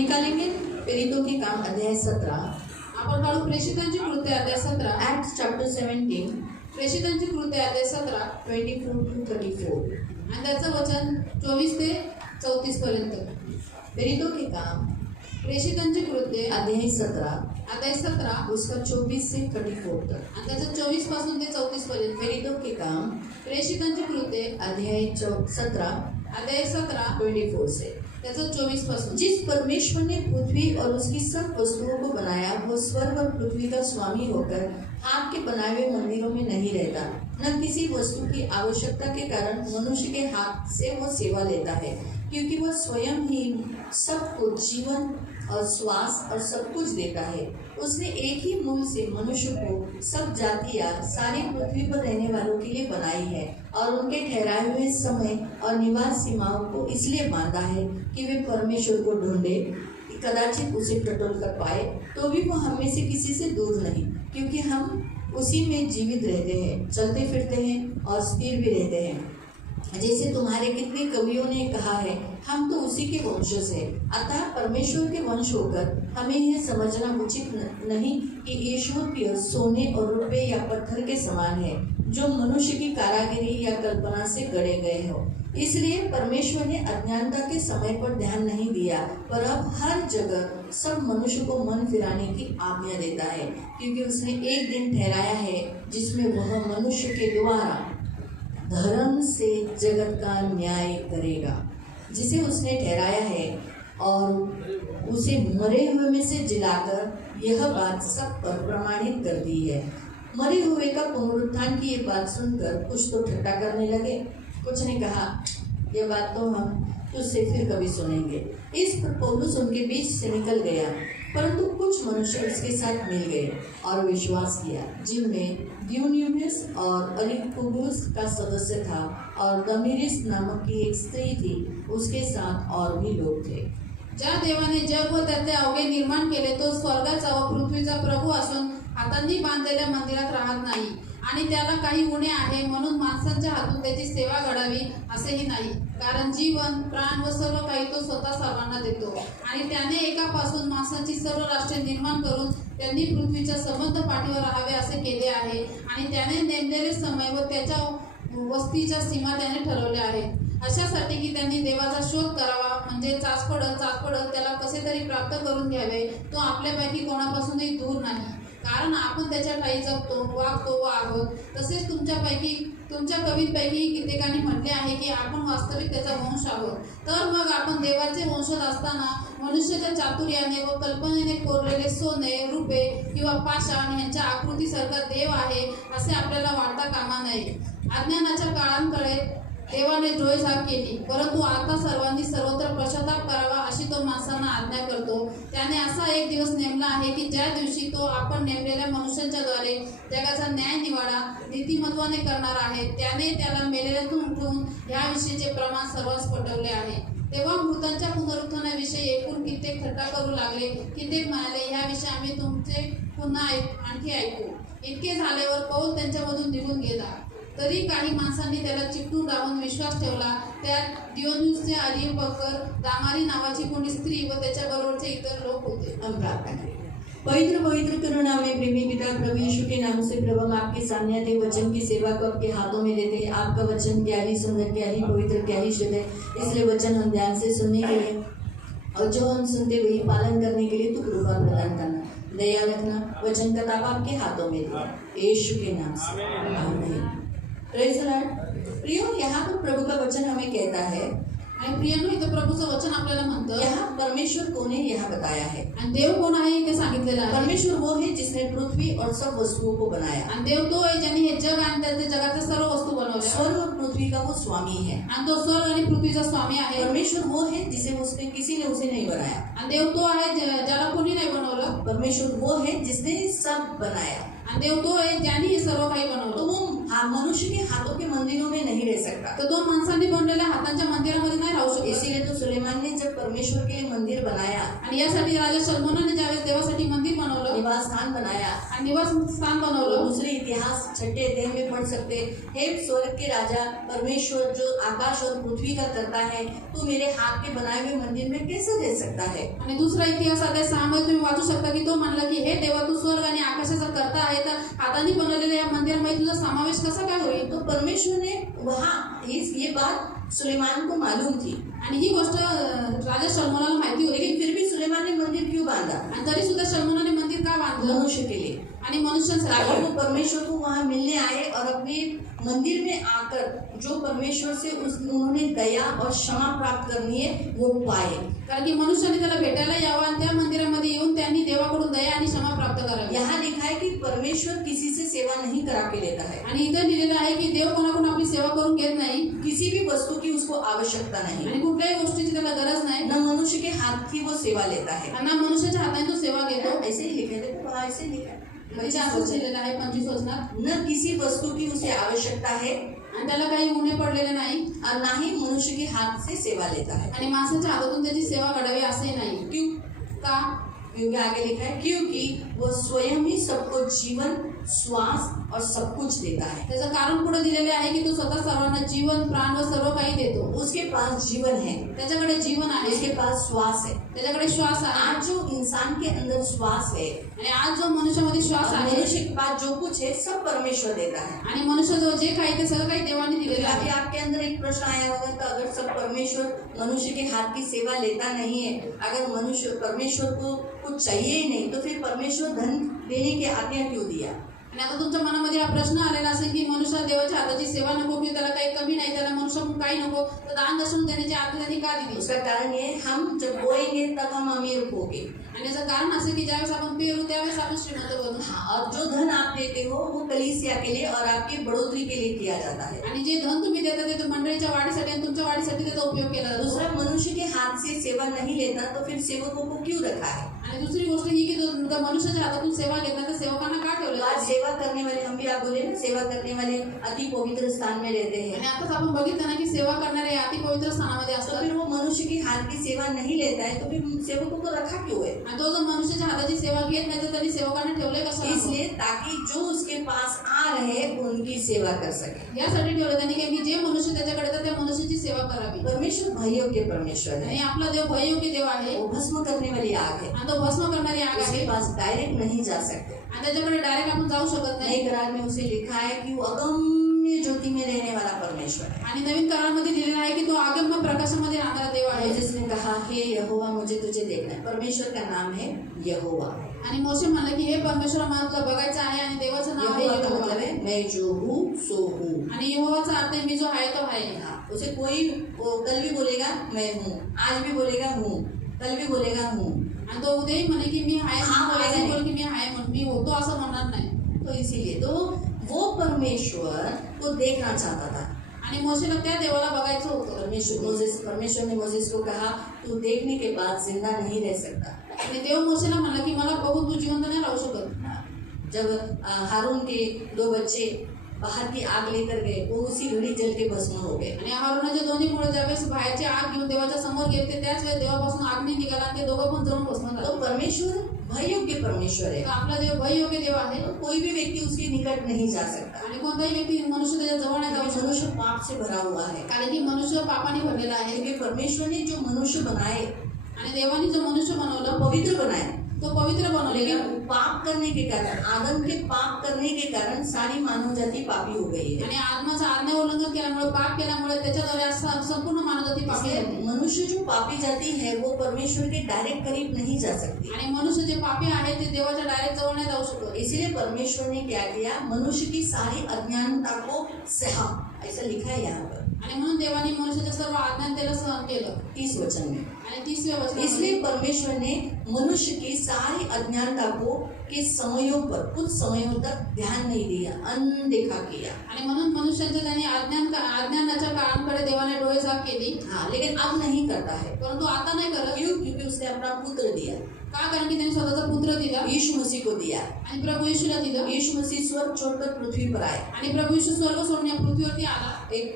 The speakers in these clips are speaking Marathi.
निकालेंगे प्रेरितों के काम अध्याय 17, आपण काढू प्रेषितांची कृत्ये अध्याय 17, Acts chapter 17, प्रेषितांची कृत्ये अध्याय 17 24 to 34. आणि त्याचं वचन 24 ते 34 पर्यंत. प्रेरितों के काम प्रेषितांची कृत्ये अध्याय 17 अध्याय 17 उसका 24 से 34 तक. आणि त्याचं 24 पासून ते 34 पर्यंत. प्रेरितों के काम प्रेषितांची कृत्ये अध्याय 17 अध्याय 17 24 से. त्याचं 24 पासून. जिस परमेश्वर ने पृथ्वी और उसकी सब वस्तुओं को बनाया वो स्वर्ग और पृथ्वी का स्वामी होकर हाथ के बनाए हुए मंदिरों में नहीं रहता, न किसी वस्तु की आवश्यकता के कारण मनुष्य के हाथ से वो सेवा लेता है, क्योंकि वह स्वयं ही सबको जीवन और श्वास और सब कुछ देता है. उसने एक ही मूल से मनुष्य को सब जातियां सारी पृथ्वी पर रहने वालों के लिए बनाई है और उनके ठहराए हुए समय और निवास सीमाओं को इसलिए बांधा है कि वे परमेश्वर को ढूंढे, कदाचित उसे टटोल कर पाए. तो भी वो हम में से किसी से दूर नहीं, क्योंकि हम उसी में जीवित रहते हैं, चलते फिरते हैं और स्थिर भी रहते हैं. जैसे तुम्हारे कितने कवियों ने कहा है, हम तो उसी के वंशज हैं. अतः परमेश्वर के वंश होकर हमें यह समझना उचित नहीं कि ईश्वर सोने और रुपये या पत्थर के समान है, जो मनुष्य की कारागिरी या कल्पना से गढ़े गए हो. इसलिए परमेश्वर ने अज्ञानता के समय पर ध्यान नहीं दिया, पर अब हर जगह सब मनुष्य को मन फिराने की आज्ञा देता है, क्योंकि उसने एक दिन ठहराया है जिसमें वह मनुष्य के द्वारा धर्म से जगत का न्याय करेगा. जिसे उसने ठहराया है और उसे मरे हुए में से जिलाकर यह बात सब पर प्रमाणित कर दी है. मरे हुए का पुनरुत्थान की ये बात सुनकर कुछ तो ठट्टा करने लगे, कुछ ने कहा यह बात तो हम तुझसे फिर कभी सुनेंगे. इस पर पौलुस उनके बीच से निकल गया, परंतु कुछ मनुष्य उसके साथ मिल गए और विश्वास किया, जिनमें दियोनिसियस और अरिस्तुबुलस का सदस्य था और दमीरिस नामक की एक स्त्री थी, उसके साथ और भी लोग थे. ज्या देवाने जग व त्याचे अवघे निर्माण केले, तो स्वर्गाचा व पृथ्वीचा प्रभू असून हातांनी बांधलेल्या मंदिरात राहत नाही आणि त्याला काही उणे आहे, म्हणून माणसांच्या हातून त्याची सेवा घडावी असेही नाही. कारण जीवन, प्राण व सर्व काही तो स्वतः सर्वांना देतो. आणि त्याने एकापासून माणसांची सर्व राष्ट्रे निर्माण करून त्यांनी पृथ्वीच्या संबंध पाठीवर राहावे असे केले आहे. आणि त्याने नेमलेले समय व त्याच्या वस्तीच्या सीमा त्याने ठरवल्या आहेत, अशासाठी की त्यांनी देवाचा शोध करावा, म्हणजे चाचपडत त्याला कसे तरी प्राप्त करून घ्यावे. तो आपल्यापैकी कोणापासूनही दूर नाही, कारण आपण त्याच्या ठायी जगतो, वागतो व आहोत. तसेच तुमच्या कवींपैकी कित्येकांनी म्हटले आहे की आपण वास्तविक त्याचा वंश आहोत. तर मग आपण देवाचे वंशज असताना मनुष्याच्या चातुर्याने व कल्पनेने कोरलेले सोने, रुपे किंवा पाषाण यांच्या आकृतीसारखा देव आहे असे आपल्याला वाटता कामा नये. अज्ञानाच्या काळांकडे देवाने डोळेझाक केली, परंतु आता सर्वांनी सर्वत्र पश्चाताप करावा अशी तो माणसांना आज्ञा करतो. त्याने असा एक दिवस नेमला आहे की ज्या दिवशी तो आपण नेमलेल्या मनुष्यांच्या द्वारे जगाचा न्याय निवाडा नीतिमत्वाने करणार आहे. त्याने त्याला मेलेल्यातून उठवून ह्याविषयीचे प्रमाण सर्वांस पटवले आहे. तेव्हा मृतांच्या पुनरुत्थानाविषयी एकूण कित्येक थट्टा करू लागले. कित्येक म्हणाले, ह्याविषयी आम्ही तुमचे पुन्हा आणखी ऐकू. इतके झाल्यावर पौल त्यांच्यामधून निघून गेला. तरी काही माणसांनी त्याला चिकटून राहून विश्वास ठेवला. त्यात दियोनुसचे, अरियोपकर, दामारी नावाची कोणी स्त्री व त्याच्याबरोबरचे इतर लोक होते. हम प्रार्थना करें. पवित्र करुणामय प्रेमी पिता प्रभु यीशु के नाम से प्रभु हम आपके सामने आते वचन की सेवा को आपके हाथों में देते हैं. आपका वचन क्या ही सुंदर, क्या ही पवित्र, क्या ही शुद्ध है. इसलिए वचन हम ध्यान से सुनने के लिए और जो हम सुनते वही पालन करने के लिए तू कृपा प्रदान करना, दया रखना. वचन का ताबा आपके हाथों में दे, यीशु के नाम से आमीन. Praise the Lord. प्रियो, यहाँ पर प्रभु का वचन हमें कहता है, आणि प्रियांनो, इथं प्रभूचं वचन आपल्याला म्हणतं, यहाँ परमेश्वर कौन है यहाँ बताया है. आणि देव कोण आहे हे सांगितलेलं आहे. परमेश्वर वो है जिसने पृथ्वी और सब वस्तुओं को बनाया. आणि देव तो आहे ज्याने हे जग आणि त्याच्या जगाच्या सर्व वस्तू बनवल्या. स्वर्ग और पृथ्वी का वो स्वामी है. आणि तो स्वर्ग आणि पृथ्वीचा स्वामी आहे. परमेश्वर वो है जिसे किसी ने उसे नहीं बनाया. आणि देव तो आहे ज्याला कोणी नाही बनवलं. परमेश्वर वो है जिसने सब बनाया. आणि देव तो आहे ज्याने हे सर्व काही तो बनवलं. वो मनुष्य के हाथों के मंदिरों में नहीं रह सकता. तर तो माणसांनी बनवलेल्या हातांच्या मंदिरामध्ये नाही राहू शकत. इसीलिए तो सुलेमान ने जब परमेश्वर के लिए मंदिर बनाया, आणि यासाठी राजा सलमोनाने ज्यावेळेस देवासाठी मंदिर बनवलं निवास स्थान बनाया, आणि निवास स्थान तो बनवलं. दूसरे इतिहास 6 अध्याय में पढ़ सकते. हे स्वर्ग के राजा परमेश्वर जो आकाश और पृथ्वी का करता है, तू मेरे हाथ के बनाए हुए मंदिर में कैसे रह सकता है. आणि दुसरा इतिहास अध्याय 6 मध्ये तुम्ही वाचू शकता की तो म्हणला की हे देवा तू स्वर्ग आणि आकाशाचा करता आहे, तर हाताने बनवलेल्या या मंदिरामध्ये तुझा समावेश कसा काय होईल. तो परमेश्वर ने वहाँ ये बात सुलेमान को मालूम थी, आणि ही गोष्ट राजा सलमोनाला माहिती होती. लेकिन फिर भी सुलेमान ने मंदिर क्यों बांधा. आणि तरी सुद्धा सलमोनाने मंदिर का बांधलं. मनुष्य के लिए, आणि ताकि मनुष्यांसाठी. वो परमेश्वर को वहाँ मिलने आए और अपने मंदिर में आकर जो परमेश्वर से उन्होंने दया और क्षमा प्राप्त करनी है वो पाए. कारण की मनुष्याने त्याला भेटायला यावं आणि त्या मंदिरामध्ये येऊन त्यांनी देवाकडून दया आणि क्षमा प्राप्त करावी. यहाँ लिखा है कि परमेश्वर किसी से सेवा नहीं करा के लेता है. आणि इथं लिहिलेलं आहे की देव कोणाकडून आपली सेवा करून घेत नाही किसी भी वस्तु की उसको आवश्यकता नहीं, आणि कुठल्याही गोष्टीची त्याला गरज नाही. न मनुष्य के हाथ की वो सेवा लेता है. आणि ना मनुष्याच्या हाताने तो सेवा घेतो. ऐसे ही लिखा है, देखो ऐसे लिखा है. म्हणजे असंच लिहिलेलं आहे 25 वचनात. न किसी वस्तु की उसे आवश्यकता है आणि त्याला काही उणे पडलेले नाही और ना ही मनुष्य के हाथ से सेवा लेता है. आणि माणसाच्या हातातून त्याची सेवा करावी असे नाही. क्यों. का. क्योंकि आगे लिखा है क्योंकि वो स्वयं ही सबको जीवन, श्वास और सब कुछ देता है. त्याचं कारण पुढे दिलेले आहे की तो स्वतः सर्वांना जीवन, प्राण व सर्व काही देतो. उसके पास जीवन है, त्याच्याकडे जीवन आहे, उसके पास श्वास है. त्याच्याकडे श्वास आहे. आज जो इंसान के अंदर श्वास है, आणि आज जो मनुष्यामध्ये श्वास आहे मनुष्य के पास जो कुछ है सब परमेश्वर देता है. आणि मनुष्य जो जे काही ते सगळं काही देवाने दिलेलं ताकि आहे. आपके अंदर एक प्रश्न आया होगा कि अगर सब परमेश्वर मनुष्य के हाथ की सेवा लेता नहीं है, अगर मनुष्य परमेश्वर को कुछ चाहिए ही नहीं, तो फिर परमेश्वर धन देने की आज्ञा क्यों दिया. आणि आता तुमच्या मनामध्ये हा प्रश्न आलेला असेल की मनुष्य देवाच्या हाताची सेवा नको, की त्याला काही कमी नाही, त्याला मनुष्याकडून काही नको, तर दान दर्शन देण्याची आज्ञा त्यांनी का दिली. उसका कारण ये हम जब बोएंगे तब हम अमीर होंगे. आणि याचं कारण असं की ज्यावेळेस आपण पेरू त्यावेळेस आपण श्रीमंत बनू. हाँ, और जो धन आप देते हो वो कलीसिया के लिए और आपकी बढ़ोतरी के लिए किया जाता है. आणि जे धन तुम्ही देता ते मंडळीच्या वाढीसाठी आणि तुमच्या वाढीसाठी त्याचा उपयोग केला जातो. दूसरा, मनुष्य के हाथ से सेवा नहीं लेता तो फिर सेवकों को क्यों रखा है. आणि दुसरी गोष्ट ही की तो मनुष्याच्या हातातून सेवा घेतला तर सेवकांना का तो ठेवलं. आज सेवा करने वाले, हम भी आप बोले ना, सेवा करने वाले अति पवित्र स्थान में रहते हैं. आणि आताच आपण बघितलं ना की सेवा करणारे अति पवित्र स्थानामध्ये तो असतात. फिर वो मनुष्य के हाथ की सेवा नहीं लेता है, तो फिर सेवकों को रखा क्यों है. आणि तो जर मनुष्याच्या हाताची सेवा घेत नाही तर त्यांनी सेवकांना ठेवलंय कसं. इसलिए ताकि जो उसके पास आ रहे उनकी सेवा कर सके. यासाठी ठेवलं त्यांनी की जे मनुष्य त्याच्याकडे येतात त्या मनुष्याची सेवा करावी. परमेश्वर भाइयों के परमेश्वर है. आणि आपला देव भययोग्य देव आहे. वो भस्म करने वाली आग है. आणि तो भस्म करणारी आग उसके आहे. पास डायरेक्ट नहीं जा सकते. आणि त्याच्याकडे डायरेक्ट आपण जाऊ शकत नाही. नए करार में उसे लिखा है कि वो अगम्य ज्योति में रहने वाला परमेश्वर है. आणि नवीन करारामध्ये लिहिलेलं आहे की तो अगम्य प्रकाशामध्ये राहणारा देव आहे. जिसने कहा हे यहोवा मुझे तुझे देखना है. परमेश्वर का नाम है यहोवा. आणि मोशे म्हणाले की हे परमेश्वर मला बघायचं आहे आणि देवाचं नाव आहे यहोवा का यहोवा. मतलब है मैं जो हूँ सो हूँ. आणि यहोवाचा अर्थ आहे मी जो आहे तो आहे. हाँ, उसे कोई वो कल भी बोलेगा मैं हूँ, आज भी बोलेगा हूँ, कल भी बोलेगा हूँ. आणि तो उद्याही म्हणे की मी आहे, हा, आजही नाही. बोल की मी आहे म्हणून मी होतो असं म्हणणार नाही. तो इसीलिए तो वो परमेश्वर को देखना चाहता था. आणि मोशेला त्या देवाला बघायचं होतं. परमेश्वर ने मोसेस को कहा तू देखने के बाद जिंदा नहीं रह सकता. आणि देव मोशेला म्हणला की मला बघून तू जिवंत नाही राहू शकत. जब हारून के 2 बच्चे बाहर की आग लेकर गए, वो उसी घड़ी जल के भस्म हो गए. आणि हारूनाच्या दोन्ही मुळे ज्यावेळेस बाहेरची आग घेऊन देवाच्या समोर गेले ते त्याच वेळेस देवापासून आग नाही निघाला आणि ते दोघं पण जळून भस्म तो झाले. परमेश्वर भययोग्य परमेश्वर है. तर आपला देव भययोग्य देव आहे. तो कोई भी व्यक्ति उसके निकट नहीं जा सकता. आणि कोणताही व्यक्ती मनुष्य त्याच्या जवळ नाही जाऊ क्योंकि शकत. मनुष्य पाप से भरा हुआ है. कारण की मनुष्य पापाने भरलेला आहे. क्योंकि परमेश्वर ने जो मनुष्य बनाए आणि देवाने जो मनुष्य बनवलं पवित्र बनाए, तो पवित्र बनवलेला. लेकिन पाप करने के कारण, आदम के पाप करने के कारण सारी मानव जाति पापी हो गई है. आणि आत्माचं आज्ञा उल्लंघन केल्यामुळे पाप केल्यामुळे त्याच्याद्वारे संपूर्ण मानवजाती पापी इसलिए झाली. मनुष्य जो पापी जाति है वो परमेश्वर के डायरेक्ट करीब नहीं जा सकती. आणि मनुष्य जे पापी आहे ते देवाच्या डायरेक्ट जवळ नाही जाऊ शकत. इसलिए परमेश्वर ने क्या किया, मनुष्य की सारी अज्ञानता को सहा. ऐसा लिखा है यहाँ पर आणि म्हणून देवाने मनुष्याच्या सर्व अज्ञानतेला सहन केलं. 30 वचन में. आणि 30व्या वचनामध्ये इसलिए परमेश्वर ने मनुष्य की सारी अज्ञानता को के समयों पर कुछ समयों तक ध्यान नहीं दिया, अनदेखा किया. आणि म्हणून मनुष्याच्या त्यांनी अज्ञानाच्या काळांकडे देवाने डोळे झाक केली. हाँ, लेकिन अब नहीं करता है. परंतु आता नाही करत. क्यों? क्योंकि उसने अपना पुत्र दिया, का कारण की त्यांनी स्वतःचा पुत्र दिला यीशु मसीह को दिया। आणि प्रभू येशूला दिलं यीशु मसीह स्वर्ग छोड़कर पृथ्वी पर आए, आणि प्रभू येशू स्वर्ग सोडून या पृथ्वीवरती आला एक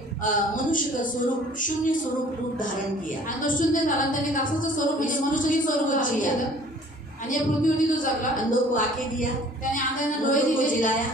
मनुष्य का स्वरूप, शून्य स्वरूप रूप धारण किया। आणि तो शून्य झाला, त्याने दासाचं स्वरूप म्हणजे मनुष्याचे स्वरूप धारण केलं आणि या पृथ्वीवरती तो जगला। अंधों को आंखें दिया, त्याने आंधळ्यांना डोळे मुर्दों को दिले जिलाया,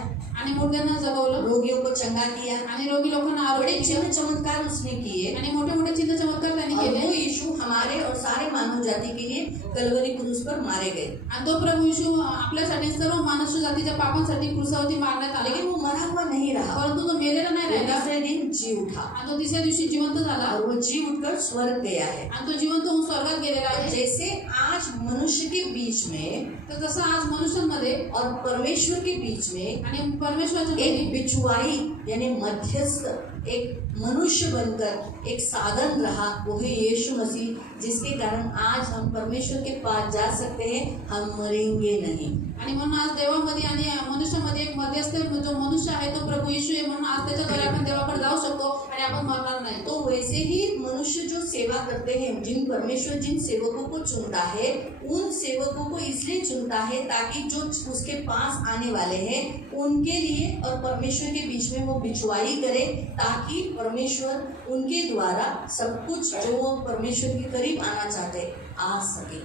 आणि मुर्द्यांना जगवलं रोगियों को चंगा किया। आणि रोगी लोकांना बड़े आरोग्य चिन्ह दिलं चमत्कार उसने किए आणि मोठे मोठे चिन्ह चमत्कार त्यांनी और केले वो यीशु हमारे और सारे मानव जाति के लिए कलवरी क्रूस पर मारे गए। आणि तो प्रभू येशू आपल्यासाठी सर्व मानव जातीच्या पापांसाठी क्रूसावरती मारण्यात आला, लेकिन वो मरा हुआ नहीं रहा, परंतु तो मेलेला नाही वो राहिला तीसरे दिन जी उठा आणि तो तिसऱ्या दिवशी जिवंत झाला और वो जी उठकर स्वर्ग गया है। आणि तो जिवंत होऊन स्वर्गात गेलेला आहे। जैसे आज मनुष्य के बीच में तर तसं आज मनुष्यांमध्ये और परमेश्वर के बीच में आणि परमेश्वराच्या मध्ये एक बिछुआई यानी मध्यस्थ, एक मनुष्य बनकर एक साधन रहा, वो है यीशु मसीह, जिसके कारण आज हम परमेश्वर के पास जा सकते हैं, हम मरेंगे नहीं। आणि म्हणून आज देवामध्ये आणि मनुष्यामध्ये एक मध्यस्थ जो मनुष्य आहे तो प्रभु येशू आहे, म्हणून आज त्याच्याद्वारे आपण देवाकडे जाऊ शकतो आणि आपण मरणार नाही। तो वैसे ही मनुष्य जो सेवा करते हैं, परमेश्वर जिन सेवकों को चुनता है, उन सेवकों को इसलिए चुनता है ताकि जो उसके पास आने वाले हैं उनके लिए और परमेश्वर के बीच में वो बिछुआई करे, ताकि परमेश्वर उनके द्वारा सब कुछ जो वो परमेश्वर के करीब आना चाहते आ सके।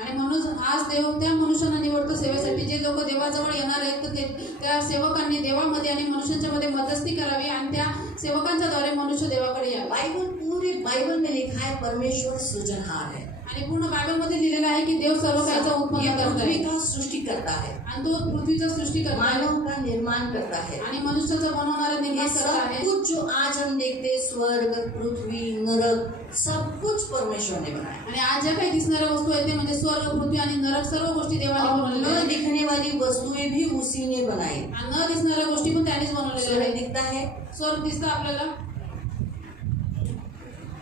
आणि म्हणून आज देव त्या मनुष्यांना निवडतो सेवेसाठी, जे लोक देवाजवळ येणार आहेत तर त्या सेवकांनी देवामध्ये आणि मनुष्यांच्या मध्ये मध्यस्थी करावी आणि त्या सेवकांच्या द्वारे मनुष्य देवाकडे यावे। बाइबल, पूरे बाइबल में लिखा है परमेश्वर सृजनहार है, आणि पूर्ण बायबलमध्ये लिहिलेलं आहे की देव सर्व काहीचं ये उत्पन्न करत पृथ्वी आहे का सृष्टि करता है, आणि तो पृथ्वीचा सृष्टी करत आहे मानव का निर्माण करता है। आणि मनुष्याचं बनवणारा ये निर्माण करत सब आहे। कुछ जो आज हम देखते, स्वर्ग, पृथ्वी, नरक, सब कुछ परमेश्वर ने बनाया। आणि आज ज्या काही दिसणाऱ्या वस्तू आहेत ते म्हणजे स्वर्ग, पृथ्वी आणि नरक, सर्व गोष्टी देवाने और बनवलेल्या न आहेत दिखने वाली वस्तुएं भी उसी ने बनाई। आणि न दिसणाऱ्या गोष्टी पण त्यानेच बनवलेल्या स्वर्ग आहेत। दिखता है? स्वर्ग दिसतं आपल्याला?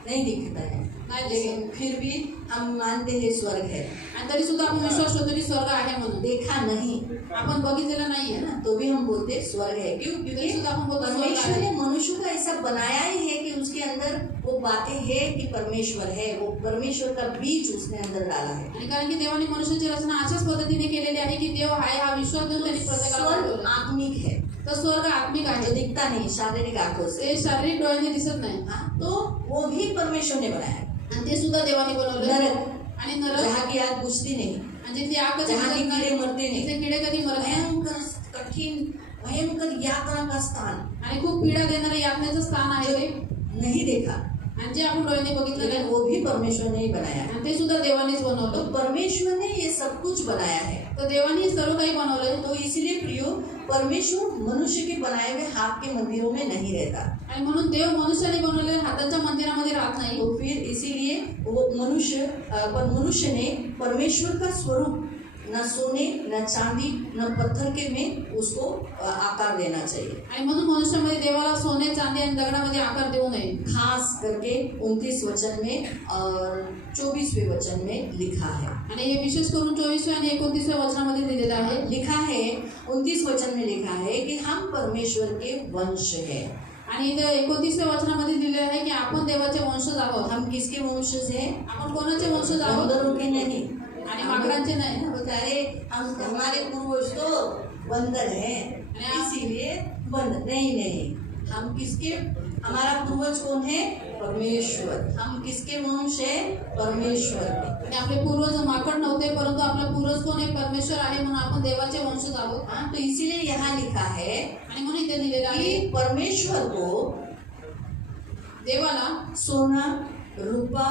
नहीं दिखता है, नाही दिसत। लेकिन फिर भी हम मानते हैं स्वर्ग है। आणि तरी सुद्धा आपण विश्वास ठेवतो की स्वर्ग आहे म्हणून। देखा नहीं आपण बघितलेलं है नाहीये ना, तो भी हम बोलते स्वर्ग है। क्यों? तरी क्योंकि सुद्धा आपण बोलतो स्वर्ग परमेश्वर आहे। ने मनुष्य को ऐसा बनाया ही है कि उसके अंदर वो बातें है कि परमेश्वर है, वो परमेश्वर का बीज उसने अंदर डाला है। आणि कारण की देवाने मनुष्याची रचना अशाच पद्धतीने केलेली आहे की देव आहे हा विश्वास देऊन त्यांनी प्रत्येकाला स्वर्ग बनवलंय। आत्मिक है, तर स्वर्ग आत्मिक जो आहे, दिखता नहीं शारीरिक आंखों से। ते शारीरिक डोळ्यांनी दिसत नाही हाँ, तो वो भी परमेश्वर ने बनाया है। आणि ते सुद्धा देवाने बनवलं। नरक, आणि नरक जहाँ की आग बुझती नहीं, आणि जिथे आग कधी जहाँ के विझत कीड़े नाही, मरते नहीं, तिथे किडे कधी मरत नाही भयंकर कठिन भयंकर यातना का स्थान आणि खूप पीडा देणारं यातनेचं स्थान आहे ते, नहीं देखा, आणि जे आपण डोळ्यांनी बघितलं लेकिन नाही वो भी परमेश्वर ने ही बनाया है। आणि ते सुद्धा देवानेच तो बनवलं। परमेश्वर ने ये सब कुछ बनाया है। तर देवाने हे सर्व काही बनवलंय। तो इसलिए प्रियो, परमेश्वर मनुष्य के बनाए हुए हाथ के मंदिरों में नहीं रहता। आणि म्हणून देव मनुष्याने बनवलेल्या हाताच्या मंदिरामध्ये राहत नाही। तो फिर इसीलिए वो मनुष्य ने परमेश्वर का स्वरूप न सोने न चांदी न पत्थर के में उसको आकार देना चाहिए। आणि म्हणून मनुष्यामध्ये देवाला सोने, चांदी आणि दगडामध्ये आकार देऊ नये। खास करके 29 वचन में और 24वें वचन में लिखा है। आणि हे विशेष करून 24व्या आणि 29व्या वचनामध्ये दिलेलं आहे। लिखा है 29 वचन में लिखा है कि हम परमेश्वर के वंश है। आणि इथे 29व्या वचनामध्ये दिलेलं आहे की आपण देवाचे वंशज आहोत। हम किसके वंशज हैं? आपण कोणाचे वंशज आहोत? बंदरों के नहीं, आणि माकडांचे नाही। अरे हम हमारे पूर्वज तो बंदर हैं, इसीलिए बंदर नहीं, हम किसके, हमारा पूर्वज कौन है? परमेश्वर। हम किसके वंश है? परमेश्वर के। आणि आपले पूर्वज माकड नव्हते, परंतु आपला पूर्वज कोण आहे? परमेश्वर आहे, म्हणून आपण देवाचे वंशज आहोत। हाँ, तो इसीलिए यहाँ लिखा है आणि म्हणून इथे दिलेलं आहे कि परमेश्वर को देवाला सोना, रूपा,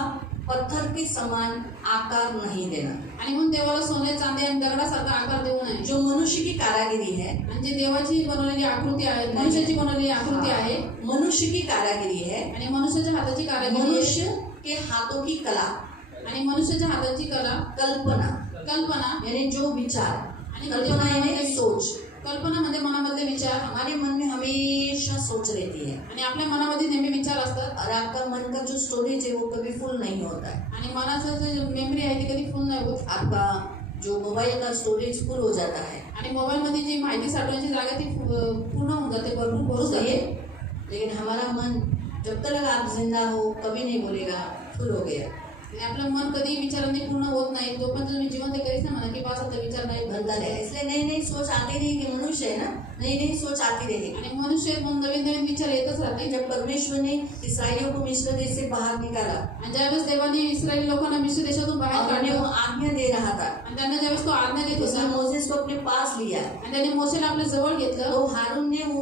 पत्थर के समान आकार नहीं देना। आणि म्हणून देवाला सोने, चांदी आणि दगडासारखा आकार देऊ नये। जो मनुष्य की कारागिरी है, आणि जे देवाची बनवलेली आकृती आहे, मनुष्याची बनवलेली आकृती आहे मनुष्य की कारागिरी है, आणि मनुष्याच्या हाताची कारागिरी आहे, मनुष्य के हाथों की कला, आणि मनुष्याच्या हाताची कला, कल्पना यानी जो विचार, आणि कल्पना यानी सोच। कल्पना म्हणजे मनामधले विचार। हमारे मन में हमेशा सोच रहती है आणि आपल्या मनामध्ये नेहमी विचार असतात, और आपका मन का जो स्टोरेज है वो कभी फुल नहीं होता है। आणि मनाचं जे मेमरी आहे ती कधी फुल नाही होत। आपका जो मोबाइल का स्टोरेज फुल हो जाता है, आणि मोबाईलमध्ये जी माहिती साठवण्याची जागा ती पूर्ण होऊन जाते, भरपूर भरून सही जाते। है। लेकिन हमारा मन जब तक आप जिंदा हो कभी नहीं बोलेगा फुल हो गया। आणि आपलं मन कधी विचारांनी पूर्ण होत नाही. जोपर्यंत तुम्ही जिवंत करीत नाही म्हणा की बस आता विचार नाही बनता रहेगा। इसलिए नई नई सोच आती रहेगी, मनुष्य है ना, नई नई सोच आती रहेगी। आणि मनुष्य म्हणून नवीन नवीन विचार येतच राहते. जब परमेश्वर ने इसराइलियों को मिस्र देश से बाहर निकाला आणि ज्यावेळेस देवाने इस्रायली लोकांना मिस्र देशातून बाहेर और उन्हें वो काढलं आज्ञा दे रहा था, आणि त्यांना ज्यावेळेस तो आज्ञा देत उसने होता मोसेस को अपने पास लिया। आणि त्याने मोशेला आपल्या जवळ घेतलं. तो हारून ने वो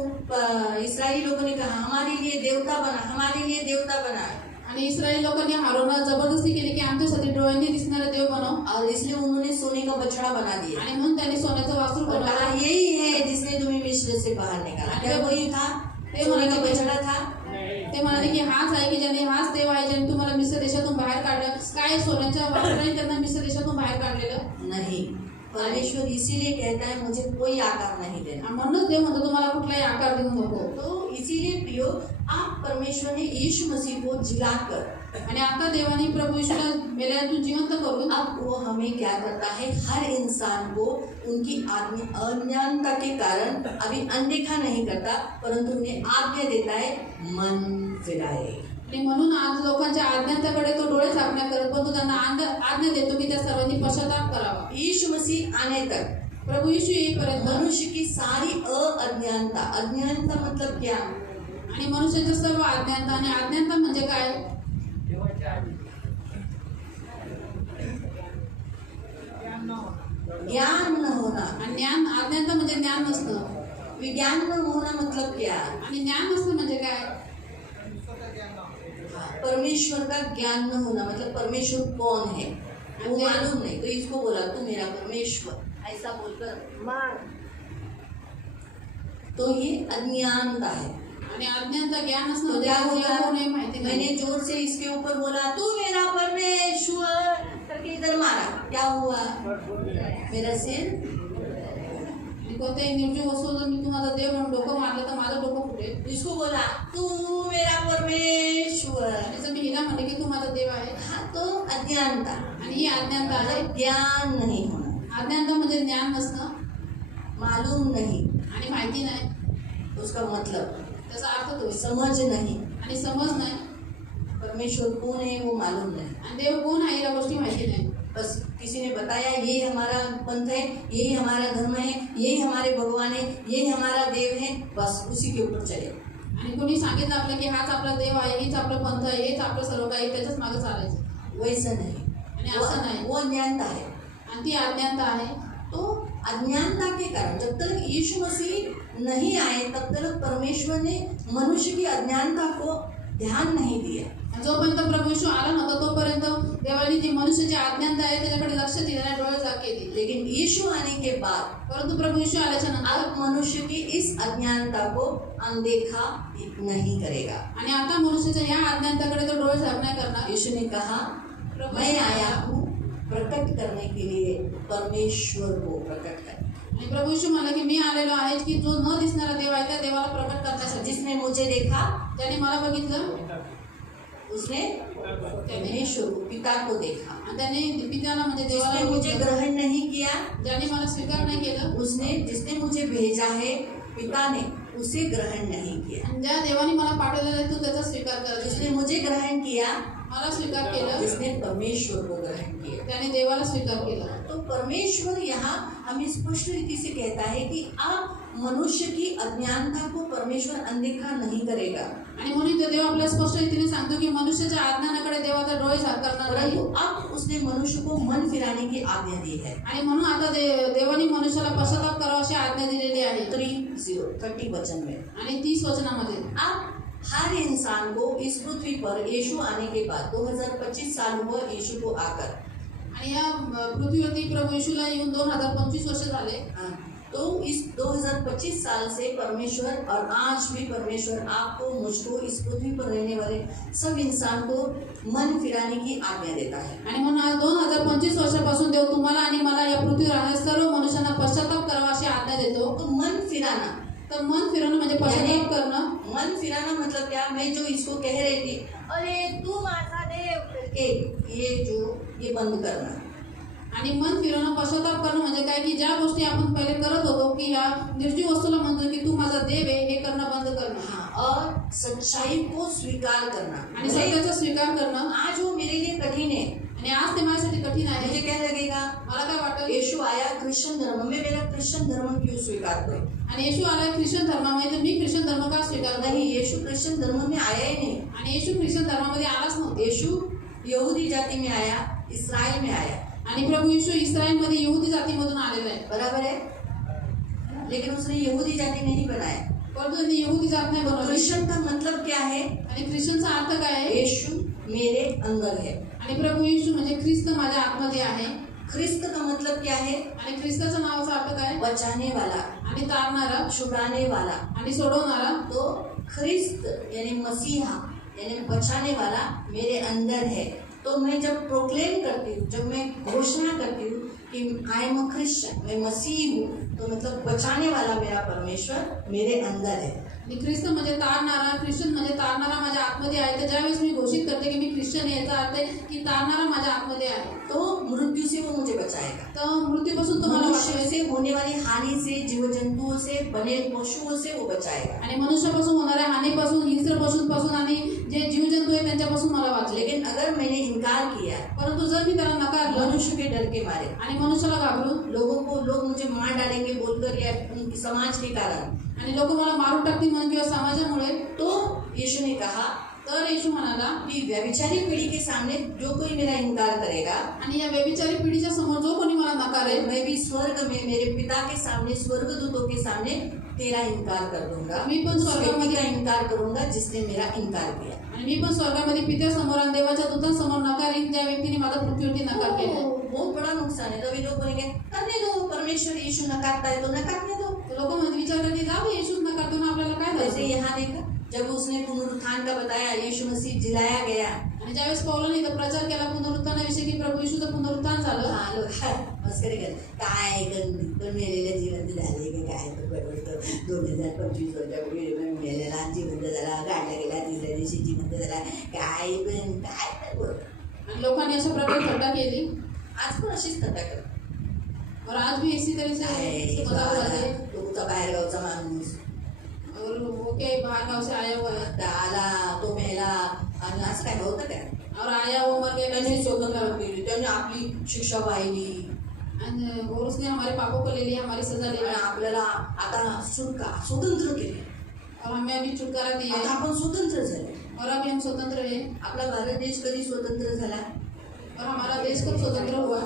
इसराइली लोगों ने कहा हमारे लिए देवता बना, हमारे लिए देवता बना। आणि इस्रायली लोकांनी हारोनला जबरदस्ती केली की आमच्यासाठी डोळ्यांनी दिसणारा देव बनव. और इसलिए उन्होंने सोने का बछड़ा बना दिया आणि म्हणून त्यांनी सोन्याचं वासरू और कहा बनवलं. यही है जिसने तुम्हें मिस्र से बाहर निकाला। क्या वही था? सोने का बछड़ा था? ते म्हणाले की हाच आहे की ज्याने हाच देव आहे ज्याने तुम्हाला मिस्र देशातून बाहेर काढलं. काय सोन्याच्या वासराने त्यांना मिस्र देशातून बाहेर काढलेलं नहीं। परमेश्वर इसीलिए कहता है मुझे कोई आकार नहीं देना। आणि म्हणूनच देव म्हणतो तुम्हाला कुठलाही आकार देऊ नको. तो इसीलिए प्रियो आप परमेश्वर ने यीशु मसीह को जिलाकर आणि आता देवाने प्रभू यीशूला मेल्यातून जिवंत करून अब वो हमें क्या करता है, हर इंसान को उनकी अज्ञानता के कारण अभी अनदेखा नहीं करता, परंतु उन्हें आज्ञा देता है मन फिराए। आणि म्हणून आज लोकांच्या अज्ञाताकडे तो डोळे झाकण्या करत परंतु त्यांना आज्ञा देतो की त्या सर्वांनी पश्चाताप करावा. यीशु मसीह आने तक प्रभू यीशू येईपर्यंत मनुष्य की सारी अज्ञानता, अज्ञानता मतलब क्या? आणि मनुष्याच्या सर्व अज्ञानता आणि अज्ञानता म्हणजे काय? ज्ञान न होना। आणि ज्ञान अज्ञानता म्हणजे ज्ञान नसणं. विज्ञान न होना मतलब क्या? आणि ज्ञान नसणं म्हणजे काय? परमेश्वर का ज्ञान न होना मतलब परमेश्वर कौन है वो मालूम नहीं, तो इसको बोला तू मेरा परमेश्वर ऐसा बोलकर मार, तो ये अज्ञानता है। आणि अज्ञानता ज्ञान नसणं तो म्हणजे क्या देव होता कोण है? आहे माहिती नाही. मैंने जोर से इसके ऊपर बोला तू मेरा परमेश्वर करके इधर मारा, क्या हुआ? मेरा सिर। आणि कोणत्याही निर्जीव वस्तू जर मी तुम्हाला देव म्हणून डोकं मारलं तर माझं डोकं फुटेल. इसको बोला तू मेरा परमेश्वर, आणि जर मी हिला म्हणले की तू माझा देव आहे, हाँ तो अज्ञानता, आणि ही अज्ञानता आहे. मतलब ज्ञान नहीं होना, अज्ञानता म्हणजे ज्ञान नसणं मालूम नहीं आणि माहिती नाही, उसका मतलब, त्याचा अर्थ तो समझ नहीं, आणि समज नाही, परमेश्वर कौन है वो मालूम नहीं। आणि देव कोण आहे या गोष्टी माहिती नाही. बस किसी ने बताया ये हमारा पंथ है, यही हमारा धर्म है, यही हमारे भगवान है, यही हमारा देव है, बस उसी के ऊपर चले। आणि कोणी सांगितलं आपलं की हाच आपला देव आहे, हीच आपलं पंथ आहे, हेच आपलं सर्व काही, त्याच्याच मागे चालायचं. वैसा नहीं, आणि असं नाही. वो अज्ञानता है। आणि ती अज्ञानता आहे. तो अज्ञानता के कारण जब तक यीशु मसीह नहीं आए तब तक परमेश्वर ने मनुष्य की अज्ञानता को ध्यान नहीं दिया। जोपर्यंत प्रभू यीशू आला नव्हता तोपर्यंत देवाने जी मनुष्याची अज्ञानता आहे त्याच्याकडे लक्ष दिलं नाही, डोळे झाके दिले. लेकिन यीशु आने के बाद परंतु प्रभू यीशु आल्याच्या नंतर अब मनुष्य की इस अज्ञानता को अनदेखा नहीं करेगा। आणि आता मनुष्याच्या ह्या अज्ञानताकडे तो डोळे झाक नाही करणार. यीशु ने कहा प्रभू मैं आया हूँ प्रकट करने के लिए परमेश्वर को प्रकट कर। आणि प्रभू यीशु म्हणला की मी आलेलो आहे की जो न दिसणारा देव आहे त्या देवाला प्रकट करण्यासाठी. जिसने मुझे देखा ज्याने मला बघितलं उसने परमेश्वर को, पिता को देखा। आणि त्याने पित्याला म्हणजे देवाला जिसने मुझे बघितलं. ग्रहण नहीं किया ज्याने मला स्वीकार नाही केलं, उसने, जिसने मुझे भेजा है पिता ने उसे ग्रहण नहीं किया। आणि ज्या देवाने मला पाठवलेलं आहे तो त्याचा स्वीकार करत. जिसने मुझे ग्रहण किया मला स्वीकार केलं, जिसने परमेश्वर को ग्रहण किया। त्याने देवाला स्वीकार केला. तो परमेश्वर यहाँ हमें स्पष्ट रीति से कहता है कि अब मनुष्य की अज्ञानता को परमेश्वर अनदेखा नहीं करेगा, आणि म्हणून ते देव आपल्या स्पष्ट रीतीने सांगतो की मनुष्याच्या अज्ञानाकडे देव आता डोळे झाक करणार नाही. परंतु अब उसने मनुष्य को मन फिराने की आज्ञा दी है। आणि म्हणून आता देवाने मनुष्याला पश्चाताप करावा अशी आज्ञा दिलेली आहे. 30 वचन में आणि 30 वचनामध्ये अब हर इंसान को इस पृथ्वी पर यीशु आने के बाद 2025 साल हुआ यीशु को आकर, आणि या पृथ्वीवरती प्रभू येशूला येऊन 2025 वर्ष झाले. तो इस 2025 साल से परमेश्वर और आज भी परमेश्वर आपको, मुझको, इस पृथ्वी पर रहने वाले सब इंसान को मन फिराने की आज्ञा देता है। आणि म्हणून आज 2025 वर्षापासून देव तुम्हाला आणि मला या पृथ्वीवर राहणाऱ्या सर्व मनुष्यांना पश्चाताप करावा अशी आज्ञा देतो. तो मन फिराना, तर मन फिरवणं म्हणजे पश्चाताप करणं. मन फिराना मतलब क्या? मैं जो इसको कह रही थी अरे तू माझा देव करके, ये बंद करना। आणि मन फिरवणं, पश्चाताप करणं म्हणजे काय की ज्या गोष्टी आपण पहिले करत होतो की या निर्जीव वस्तूला म्हणतो की तू माझा देव आहे, हे करणं बंद करणं. हाँ, और सच्चाई को स्वीकार करना। आणि सत्याचा स्वीकार करणं. आज वो मेरे लिए कठिन है, आणि आज ते माझ्यासाठी कठीण आहे. मुझे क्या लगेगा, मला काय वाटतं, यीशु आया क्रिश्चियन धर्म में, मेरा क्रिश्चियन धर्म क्यों स्वीकार करो? आणि येशू आला ख्रिश्चन धर्मामध्ये, तर मी ख्रिश्चन धर्म का स्वीकार करू? नहीं, यीशु क्रिश्चियन धर्म में आया ही नहीं. आणि येशू ख्रिश्चन धर्मामध्ये आलाच नव्हता. यीशु यहूदी जाति में आया, इस्राइल में आया, आणि प्रभू येशू इस्रायलमध्ये यहुदी जातीमधून आलेला आहे. बराबर है. लेकिन उसने यहूदी जाति नहीं बनाया. परंतु त्यांनी यहुदी जात नाही बनवली. क्रिश्चियन का मतलब क्या है? आणि ख्रिश्चनचा अर्थ काय आहे? यीशु मेरे अंदर है. आणि प्रभू येशू म्हणजे ख्रिस्त माझ्या आतमध्ये आहे. ख्रिस्त का मतलब क्या है? आणि ख्रिस्ताचा नावाचा अर्थ काय? बचाने वाला, आणि तारणारा, छुड़ाने वाला. आणि सोडवणारा. तो ख्रिस्त यानी मसीहा यानी बचाने वाला मेरे अंदर है. तो मैं जब प्रोक्लेम करती हूँ, जब मैं घोषणा करती हूँ कि आई एम अ क्रिश्चियन, मैं मसीह हूँ, तो मतलब बचाने वाला मेरा परमेश्वर मेरे अंदर है. आणि ख्रिस्त म्हणजे तारणारा, ख्रिश्चन म्हणजे तारणारा माझ्या आतमध्ये आहे. तर ज्यावेळेस मी घोषित करते की मी ख्रिश्चन आहे, याचा अर्थ आहे की तारणारा माझ्या आतमध्ये आहे. तो मृत्यु से वो मुझे बचाएगा. तर मृत्यूपासून तुम्हाला मनुष्य वाचवेल. से होने वाली हानि से, जीव जंतुओं से, बने पशुओं से वो बचाएगा. आणि मनुष्यापासून होणाऱ्या हानीपासून, हिंस्र पशूंपासून आणि जे जीवजंतू आहेत त्यांच्यापासून मला वाचले. लेकिन अगर मैंने इनकार किया, परंतु जर मी त्याला नकारलं मनुष्य के डर के मारे, आणि मनुष्याला घाबरून, लोग मुझे मार डालेंगे बोलकर या उनकी समाज के कारण, आणि लोक मला मारून टाकतील म्हणून किंवा समाजामुळे, तो यीशु ने कहा तर येशू म्हणाला कि व्यभिचारी पीढ़ी के सामने जो कोई मेरा इनकार करेगा, आणि या व्यभिचारी पिढीच्या समोर जो कोणी मला नकारेल, मैं भी स्वर्ग में मेरे पिता के सामने, स्वर्गदूतों के सामने तेरा इनकार कर दूंगा. मी पण उस स्वर्गामध्ये व्यक्ति का इनकार करूंगा जिसने मेरा इनकार किया. आणि मी पण स्वर्गामध्ये पित्यासमोर आणि देवाच्या दूतांसमोर नकारीन ज्या व्यक्तीने माझा पृथ्वीवरती नकार केला. बहुत बड़ा नुकसान है. तभी लोग बोलेंगे करने दो, परमेश्वर यीशु नकारता है तो नकारने दो. लोक म्हणजे विचार करते जाऊ येशूच नकारतो ना, आपल्याला काय वैसे जायचं. यहाँ देखा, जब उसने पुनरुत्थान का बताया, यीशु मसीह जिलाया गया. आणि ज्यावेळेस पौलाने इथं प्रचार केला पुनरुत्थानाविषयी की प्रभू येशूचं पुनरुत्थान झालं, हाँ, लोग मस्करी कर काय मेलेल्या जिवंत झाले की काय, तो बरोबर 2025 वर्षापूर्वी मेलेला जिवंत झाला, गाडला गेला, तिसऱ्या दिवशी जिवंत झाला, काय पण बोलतो. आणि लोकांनी अशा प्रकारे थट्टा केली. आज पण अशीच थट्टा कर. और आज भी इसी तरह से मजाक उड़ाते, तुमचा बाहेरगावचा माणूस और वो क्या बाहर गाँव से आया हुआ है, आला, तो मेला, आणि असं काय होतं काय. और आया वो मर गया त्यांनी कैसे, स्वतंत्र केली, त्यांनी आपली शिक्षा पाहिली और उसने हमारे पापों को ले लिया, हमारी सजा ले आणि लिया, आपल्याला आता सुटका स्वतंत्र केली. और हमें अभी छुटकारा दिया आता है, आपण स्वतंत्र झाले. और अभी हम स्वतंत्र हैं. आपला भारत देश कधी स्वतंत्र झाला? और हमारा देश कब स्वतंत्र हुआ?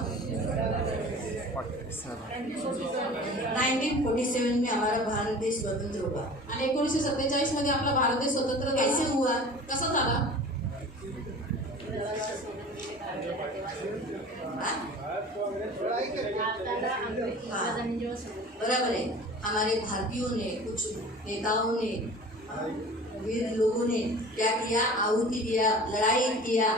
1947 में हमारा भारत देश स्वतंत्र हुआ. आणि 1947 मध्ये आपला भारत देश स्वतंत्र कैसे झाला. हुआ? कसा झाला? हाँ, बराबर है. हमारे भारतीयों ने, कुछ नेताओं ने, वीर लोगों ने क्या किया, आहुति दिया, लड़ाई किया,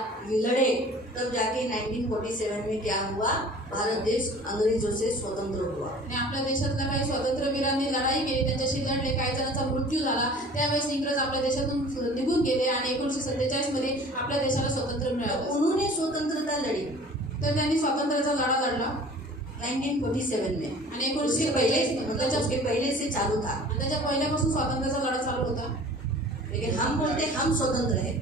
लड़े, तब जाके 1947 में क्या हुआ, भारत देश अंग्रेजों से स्वतंत्र हुआ. आणि आपल्या देशातल्या काही स्वातंत्र्यवीरांनी लढाई केली, त्यांच्याशी लढले, काही जणांचा मृत्यू झाला. त्यावेळेस इंग्रज आपल्या देशातून निघून गेले आणि 1947 मध्ये आपल्या देशाला स्वातंत्र्य मिळालं. उन्होंने स्वतंत्रता लड़ी तर त्यांनी स्वातंत्र्याचा लढा लढला 1947 में. आणि उसके 1947 पहले, मतलब उसके पहले से चालू था. त्याच्या पहिल्यापासून स्वातंत्र्याचा लढा चालू होता. लेकिन हम बोलते हम स्वतंत्र है.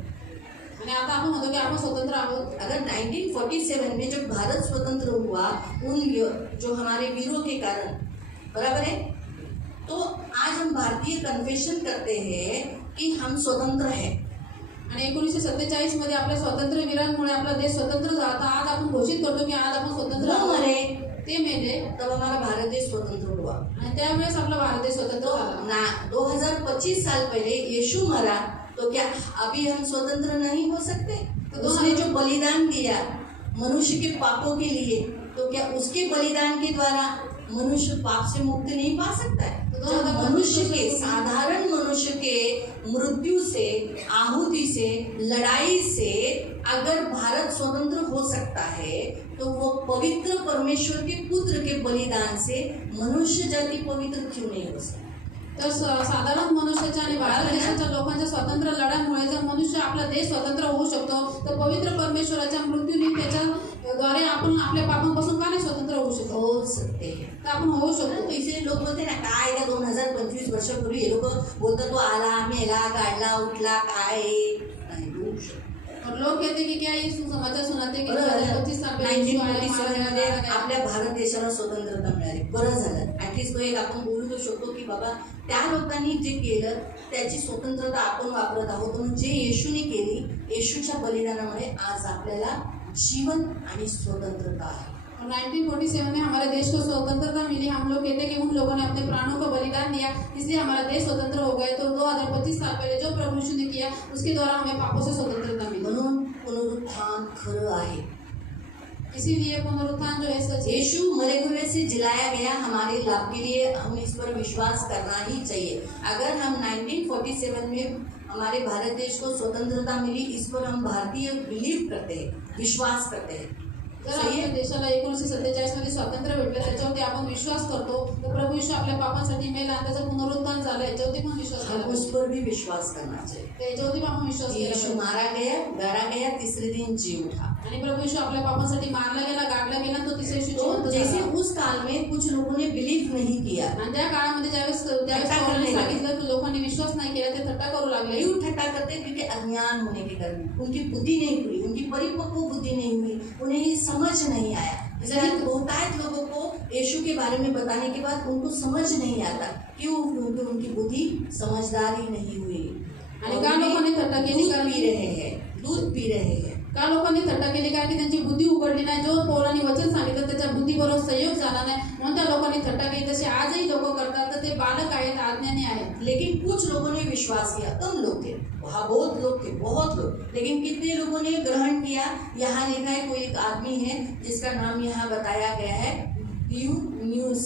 आणि आता आपण म्हणतो की आपण स्वतंत्र आहोत. अगर 1947 में जब भारत स्वतंत्र हुआ, जो हमारे वीरों के कारण, बराबर है, तो आज हम भारतीय कन्फेशन करते हैं कि हम स्वतंत्र हैं. आणि 1947 मध्ये आपल्या स्वातंत्र्यवीरांमुळे आपला देश स्वतंत्र झाला. तर आज आपण घोषित करतो की आज आपण स्वतंत्र वो आहोत. मरे ते मेले तब हमारा भारत देश स्वतंत्र हुआ. आणि त्यावेळेस आपला भारत देश स्वतंत्र तो झाला. 2025 साल पहले यीशु मरा, तो क्या अभी हम स्वतंत्र नहीं हो सकते? तो उसने जो बलिदान दिया मनुष्य के पापों के लिए, तो क्या उसके बलिदान के द्वारा मनुष्य पाप से मुक्ति नहीं पा सकता है? तो जब मनुष्य के, साधारण मनुष्य के मृत्यु से, आहुति से, लड़ाई से अगर भारत स्वतंत्र हो सकता है, तो वो पवित्र परमेश्वर के पुत्र के बलिदान से मनुष्य जाति पवित्र क्यों नहीं हो सकती? तर साधारण मनुष्याच्या आणि भारत देशाच्या लोकांच्या स्वातंत्र्य लढ्यामुळे जर मनुष्य आपला देश स्वतंत्र होऊ शकतो, तर पवित्र परमेश्वराच्या मृत्यूने त्याच्याद्वारे आपण आपल्या पापांपासून का नाही स्वतंत्र होऊ शकतो? हो सकते हैं. तर आपण होऊ शकतो. इसे लोक बोलते ना, काय त्या 2025 वर्षापूर्वी हे लोक बोलतात तो आला, मेला, गाडला, उठला, काय नाही होऊ शकतो. और लोग कहते कि क्या ये समाचार सुनाते की बरं झालं 25 साल पहिले यीशु आले, 1947 मध्ये मारला गेला. आपल्या भारत देशाला स्वतंत्रता मिळाली. बरं झालं. ऍटलीस्ट तो एक आपण बोलू शकतो की बाबा त्या लोकांनी जे केलं त्याची स्वतंत्रता आपण वापरत आहोत. म्हणून जे येशूने केली, येशूच्या बलिदानामुळे आज आपल्याला जीवन आणि स्वतंत्रता आहे. और 1947 में हमारे देश को स्वतंत्रता मिली. हम लोग कहते हैं कि उन लोगों ने अपने प्राणों का बलिदान दिया, इसलिए हमारा देश स्वतंत्र हो गए. तो 2025 साल पहले जो प्रभु यीशु ने किया उसके द्वारा हमें पापों से स्वतंत्रता मिली. म्हणून पुनरुत्थान खरं आहे. इसीलिए पुनरुत्थान जो है सच है. यीशु मरे हुए से जिलाया गया हमारे लाभ के लिए. हम इस पर विश्वास करना ही चाहिए. अगर हम 1947 में हमारे भारत देश को स्वतंत्रता मिली, इस पर हम भारतीय बिलीव करते हैं, विश्वास करते हैं. जर आपल्या देशाला 1947 मध्ये स्वातंत्र्य भेटलं, त्याच्यावरती आपण विश्वास करतो. तर प्रभु यीशु आपल्या पापांसाठी मेला आणि त्याचं पुनरुत्थान झालं, याच्यावरती पण विश्वास हम केला. उस पर भी विश्वास करना चाहिए. त्याच्यावरती पण आपण विश्वास केला यीशु पाहिजे. मारा गया, गाड़ा गया, तीसरे दिन जी उठा. आणि प्रभु यीशु आपल्या पापांसाठी मारला गेला, गाडला गेला, तो तिसऱ्या दिवशी तो जिवंत जैसे झाला. उस काल में कुछ लोगों ने बिलीव नहीं किया, आणि त्या काळामध्ये ज्यावेळेस थट्टा पौलांनी करने लगे. सांगितलं की लोकांनी विश्वास नाही केला, ते थट्टा करू लागले. क्यों ठट्टा करते? क्योंकि अज्ञान होने के कारण उनकी बुद्धि नहीं खुली, उनकी परिपक्व बुद्धि नहीं हुई, उन्हें ये समझ नहीं आया. इसलिए बहुतायत लोगों को यीशु के बारे में बताने के बाद उनको समझ नहीं आता. क्यों? क्योंकि उनकी बुद्धि समझदारी नहीं हुई. आणि का लोकांनी थट्टा केली? दूध कारण पी रहे हैं, दूध पी रहे हैं. का लोकांनी थट्टा केली? कारण की त्यांची बुद्धी उघडली नाही. जो पौलांनी वचन सांगितलं त्याच्या बुद्धीबरोबर संयोग झाला नाही, म्हणून त्या लोकांनी थट्टा केली. तसे आजही लोक करतात. तर ते बालक आहेत, अज्ञानी आहेत. लेकिन कुछ लोगों ने विश्वास किया. कम लोग थे, वहाँ बहुत लोग थे, बहुत लोग. लेकिन कितने लोगों ने ग्रहण किया? यहाँ लिखा है, कोई एक आदमी है जिसका नाम यहाँ बताया गया है, यू न्यूज,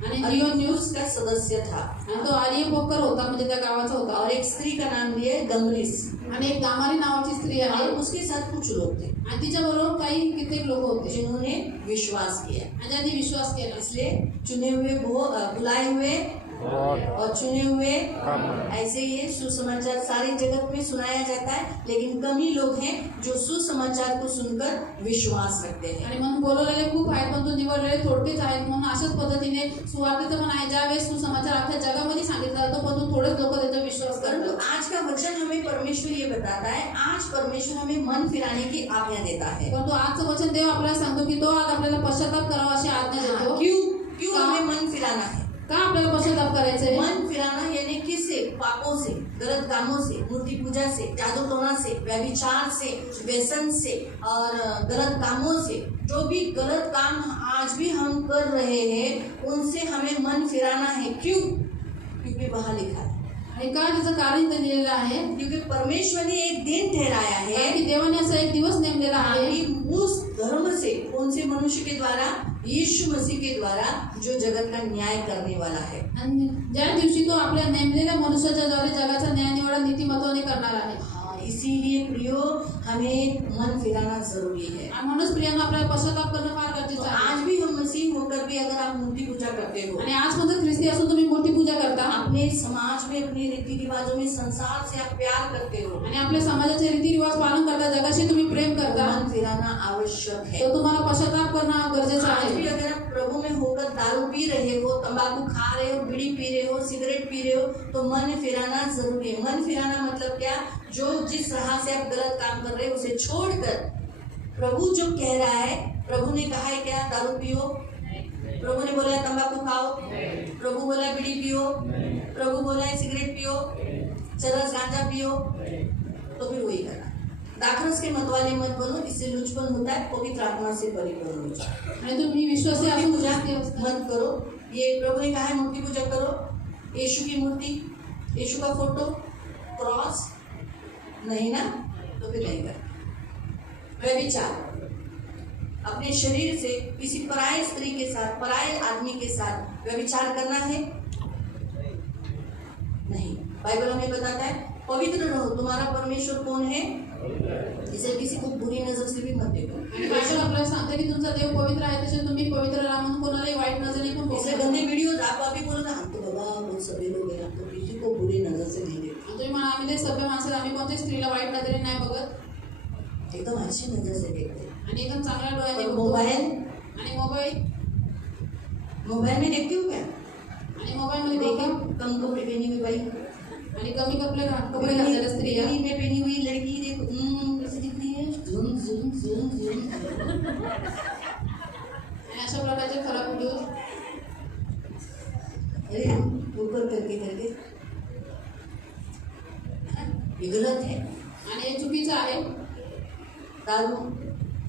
आणि जिओ न्यूज का सदस्य था. आणि तो आर्य पोकर होता, म्हणजे त्या गावाचा होता. और एक स्त्री का नाम लिया है गमलिस, आणि एक दामारी नावाची स्त्री आहे. और उसके साथ कुछ लोग थे आणि तिच्याबरोबर काही कित्येक लोक होते जिन्होंने विश्वास किया. आणि त्यांनी विश्वास केला. इसलिए चुने हुए बुलाए हुए और चुने हुए, ऐसे ये सुसमाचार सारे जगत में सुनाया जाता है. लेकिन कम ही लोग हैं जो सुसमाचार को सुनकर विश्वास रखते हैं. आणि म्हणून बोलवलेले खूप आहेत, पण तो निवडलेले थोडकेच आहेत. म्हणून अशाच पद्धतीने सुवार्तेचं पण आहे. ज्यावेळेस सुसमाचार अख्ख्या जगामध्ये सांगितला जातो, पण थोडेच लोक त्याचा विश्वास परंतु करतात. आज का वचन हमें परमेश्वर ये बताता है, आज परमेश्वर हमें मन फिराने की आज्ञा देता है. परंतु आजचं वचन देव आपल्याला सांगतो की तो आज आपल्याला पश्चाताप करावा अशी आज्ञा देतो. क्यों हमें मन फिराना है? का आपल्याला पश्चाताप करायचं आहे? मन फिराना यानी किससे? पापों से, गलत कामों से, मूर्ति पूजा से, जादू टोना से, व्यभिचार से, व्यसन से और गलत कामों से. जो भी गलत काम आज भी हम कर रहे हैं, उनसे हमें मन फिराना है. क्यों? क्योंकि वहाँ लिखा है. आणि का त्याचं कारण इथे दिलेलं आहे? क्योंकि परमेश्वर ने एक दिन ठहराया है कारण की देवाने असा एक दिवस नेमलेला आहे कि उस धर्म से, कौन से मनुष्य के द्वारा? यीशु मसीह के द्वारा, जो जगत का न्याय करने वाला है. आणि ज्या दिवशी तो आपल्या नेमलेल्या मनुष्याच्या द्वारे जगाचा न्याय निवाडा नीतिमत्वाने करणार आहे. इसीलिए प्रियो, हमें मन फिराना जरूरी है. आणि म्हणूनच प्रियांना आपल्याला पश्चाताप करणं फार गरजेचं आहे. आज भी हम मसीह होकर भी अगर आप मूर्ति पूजा करते हो, आणि आज पण ख्रिस्ती असून तुम्ही मूर्ती पूजा करता, अपने समाज में, अपने रीति रिवाजों में, संसार से आप प्यार करते हो, आणि आपल्या समाजाचे रीतिरिवाज पालन करता, जगाशी तुम्ही प्रेम करता, मन फिराना आवश्यक है. तर तुम्हाला पश्चाताप करणं गरजेचं आज भी आहे. अगर आप प्रभु में होकर दारू पी रहे हो, तंबाकू खा रहे हो, बीड़ी पी रहे हो, सिगरेट पी रहे हो, तो मन फिराना जरूरी है. मन फिराना मतलब क्या? जो जिस राह से आप गलत काम कर रहे हो उसे छोड़कर प्रभु जो कह रहा है, प्रभु ने कहा है क्या? दारू पियो. प्रभु ने बोला है तंबाकू खाओ. प्रभु बोला है बीड़ी पियो. प्रभु बोला है सिगरेट पियो, चरस गांजा पियो. तो फिर वही करना. दाखरस के मतवाले मत बनो, इससे लुचपन होता है. पवित्र आत्मा से परिपूर्ण हो जाओ. आणि तुम्ही विश्वासी असून पूजा जास्ती असता. मत करो. ये प्रभु ने कहा है मूर्ति पूजा करो. यीशु की मूर्ति, यीशु का फोटो, क्रॉस, नहीं ना, तो फिर नहीं करना. व्यभिचार, अपने शरीर से किसी पराये स्त्री के साथ, पराये आदमी के साथ व्यभिचार करना है? नहीं. बाइबल हमें बताता है पवित्र रहो, तुम्हारा परमेश्वर कौन है? इसे किसी को बुरी नजर से भी मत देखो. आणि बायबल आपल्याला सांगते की तुमचा देव पवित्र आहे, तसे तुम्ही पवित्र राहा, म्हणून कोणालाही वाईट नजरेने पण इसलिए बघू गंदे नका. वीडियोज आप अभी बोलो ना, हम तो बाबा बहुत सभी लोग हैं, हम तो किसी को बुरी नजर से नहीं देखते. तुम्ही म्हणा आम्ही ते सभ्य माणसं, आम्ही कोणत्याही स्त्रीला वाईट नजरेने नाही बघत, एकदम अच्छी नजर से देखते हैं. आणि एकदम चांगल्या डोळ्याने और बघतो. मोबाइल, आणि मोबाईल में देखती हूँ क्या? आणि मोबाईल मध्ये देखा देखा कम कपड़े पहनी हुई भाई, आणि कमी कपडे घातलेल्या स्त्रिया, में पहनी हुई लड़की, देखो कैसी दिख रही झुम झुम झुम झुम. आणि अशा प्रकारचे खराब व्हिडिओ अरे ऊपर करके करके ये गलत है. आणि हे चुकीचं आहे. दारू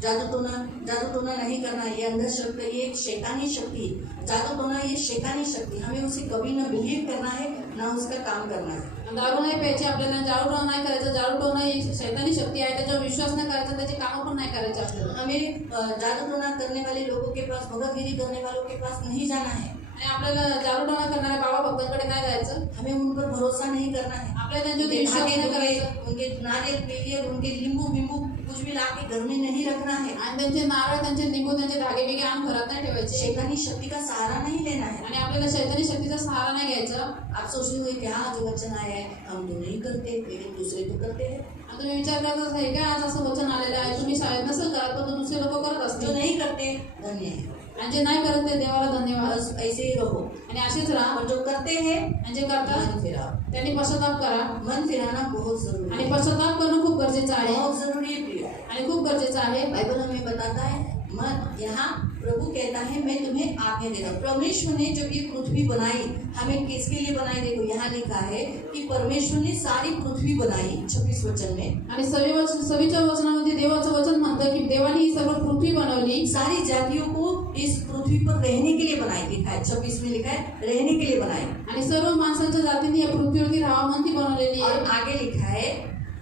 जादू टोना नहीं करना. ये अंधश्रद्धा, ये एक शैतानी शक्ति. जादू टोना ये शैतानी शक्ति. हमें उसे कभी न बिलीव करना है, ना उसका काम करना है. दारू नाही प्यायची आपल्याला, जाडूटोणा नाही करायचं. जाडूटोणा ही शैतानी शक्ती आहे, त्याच्यावर विश्वास नाही करायचा, त्याची कामं पण नाही करायची आपल्याला. हमें जादू टोना करने वाले लोगों के पास, भगतगिरी करने वालों के पास नहीं जाना है. आणि आपल्याला जाडूटोणा करणाऱ्या बाबा भक्तांकडे नाही जायचं. हमें उन पर भरोसा नहीं करना है. आपल्याला त्यांच्यावर उनके विश्वास धागे नाही धुगे, करायचा. उनके नारियल पेरियल, उनके लींबू बिंबू कुछ भी लाके घर में नहीं रखना है. आणि त्यांचे नारळ, त्यांचे लिंबू, त्यांचे धागे बिगे आणून घरात नाही ठेवायचे. शैतानी शक्ति का सहारा नहीं लेना है. आणि आपल्याला शैतानी शक्तीचा सहारा नाही घ्यायचा. आप सोच रहे हो क्या जो वचन आया है हम तो नहीं करते, लेकिन दूसरे तो करते हैं. आणि तुम्ही विचार करत आहे का आज असं वचन आलेलं आहे, तुम्ही शाळेत नसेल करत पण दुसरे लोक करत जो असतील. नहीं करते धन्य है. आणि जे नाही करत ते देवाला धन्यवाद. बस ऐसे ही रहो. आणि असेच राहा. और जो करते हैं आणि जे करतात मन फिराओ. त्यांनी पश्चाताप करा. मन फिराना बहुत जरूरी आणि है. पश्चाताप करणं खूप गरजेचं आहे. बहुत जरूरी है प्रिय. आणि खूप गरजेचं आहे. बाइबल हमें बताता है, मन यहाँ प्रभु कहता है मैं तुम्हें आज्ञा देता हूँ. परमेश्वर ने जब ये पृथ्वी बनाई, हमें किसके लिए बनाई? देखो यहाँ लिखा है कि परमेश्वर ने सारी पृथ्वी बनाई 26 वचन में. आणि 26व्या वचनामध्ये देवाचं वचन म्हणतं की देवाने ही सर्व पृथ्वी बनवली. सारी जातियों को इस पृथ्वी पर रहने के लिए बनाई. लिखा है 26 में लिखा है रहने के लिए बनाई. आणि सर्व माणसांच्या जातीने या पृथ्वीवरती राहावं म्हणून ती बनवलेली और आहे. आगे लिखा है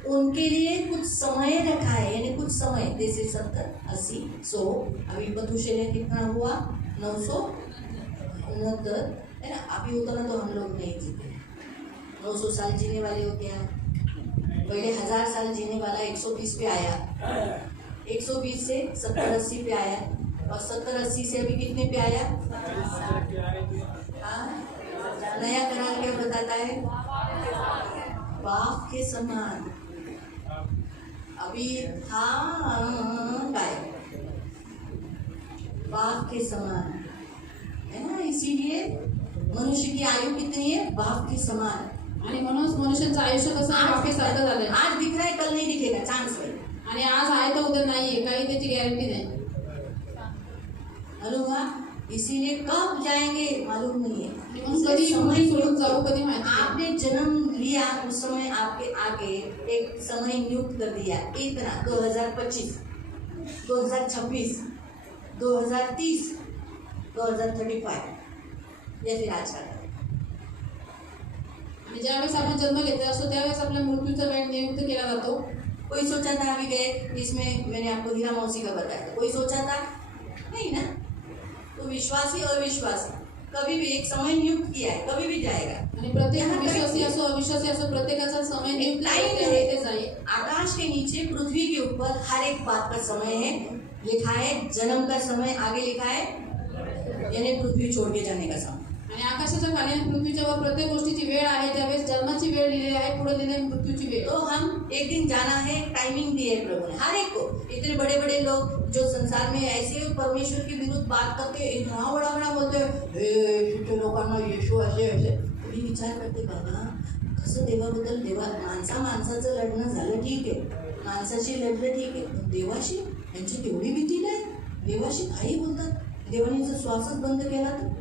उनके लिए कुछ समय रखा है, यानी कुछ समय, जैसे 70, 80, 100. अभी मधुशेले कितना हुआ? 969 है ना. अभी उतना तो हम लोग नहीं जीते. 900 साल जीने वाले हो क्या? पहले 1000 साल जीने वाला 120 पे आया, 120 से 70-80 पे आया, और 70-80 से अभी कितने पे आया? हाँ? नया करार क्या बताता है? बाप के समान. अभी हाँ गाय बाप के समान है ना. इसीलिए मनुष्य की आयु कितनी है? बाप के समान. आणि म्हणून मनुष्यांचं आयुष्य कसं आहे बाकीसारखं झालंय. आज दिख रहा है, कल नहीं दिखेगा, चांस नहीं. आणि आज आहे तर उद्या नाहीये, काही त्याची गॅरंटी नाही. मालूम हुआ? इसीलिए कब जाएंगे मालूम नहीं है. आणि म्हणून कधी समय सोडून जाऊ कधी माहिती नाही. आपने जन्म लिया उस समय आपके आगे एक समय नियुक्त कर दिया. इतना 2025, 2026, 2030, 2035, या फिर आज का. आणि ज्यावेळेस आपण जन्म घेतला असतो त्यावेळेस आपल्या मृत्यूचा वेळ नियुक्त केला जातो. कोई सोचा था अभी गए इसमें, मैंने आपको हीरा मौसी का बताया था, कोई सोचा था नहीं ना. तो विश्वासी अविश्वासी कभी भी एक समय नियुक्त किया है, कभी भी जाएगा. आणि प्रत्येक विश्वासी असो अविश्वासी असो प्रत्येकाचा समय नियुक्त टाइम आहे, है. ते जाईल. आकाश के नीचे पृथ्वी के ऊपर हर एक बात का समय है. लिखा है जन्म का समय, आगे लिखा है यानी पृथ्वी छोड़ के जाने का समय. आणि आकाशाच्या खाली आणि पृथ्वीच्या वर प्रत्येक गोष्टीची वेळ आहे. त्यावेळेस जन्माची वेळ लिहिलेली आहे, पुढे लिहिलेली मृत्यूची वेळ. तो हम एक दिन जाना है, टाइमिंग दी है प्रभु ने हर एक को. इतने बड़े बड़े लोग जो संसार में ऐसे परमेश्वर के विरुद्ध बात करते हैं, इतना बड़ा बड़ा बोलते हैं लोकांना येशू असे असे. तुम्ही विचार करते बाबा कसं देवाबद्दल, देवा माणसाचं लढणं झालं ठीक आहे, माणसाशी लढलं ठीक आहे, पण देवाशी यांची तेवढी भीती नाही. देवाशी काही बोलतात, देवाने जर श्वासच बंद केला तर.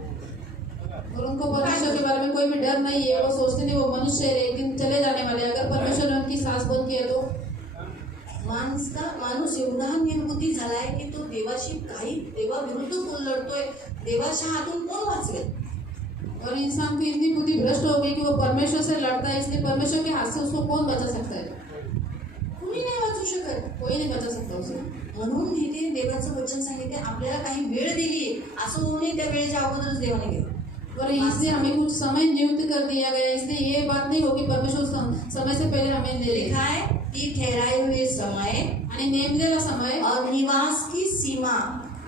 और उनको परमेश्वर के बारे में कोई भी डर नहीं है. वो सोचते नहीं वो मनुष्य है, एक दिन चले जाने वाले. अगर परमेश्वर ने उनकी सांस बंद की तो माणूस एवढा निर्बुद्धी झालाय की तो देवाशी काही देवाविरुद्ध कोण लढतोय, देवाच्या हातून कोण वाचवेल. और इंसान की इतनी बुद्धि भ्रष्ट हो गई कि वो परमेश्वर से लड़ता है, इसलिए परमेश्वर के हाथ से उसको कौन बचा सकता है? कुणी नाही वाचू शकत. कोई नहीं बचा सकता उसे. म्हणून इथे देवाचं वचन सांगितले आपल्याला काही वेळ दिली, असं होऊ नये त्या वेळेच्या अगोदरच देवाने घेतलं. और इसलिए हमें कुछ समय नियुक्त कर दिया गया. इसलिए ये बात नहीं होगी परमेश्वर समय से पहले हमें ले लिखा है कि ठहराए हुए समय आणि नेमलेला समय और निवास की सीमा,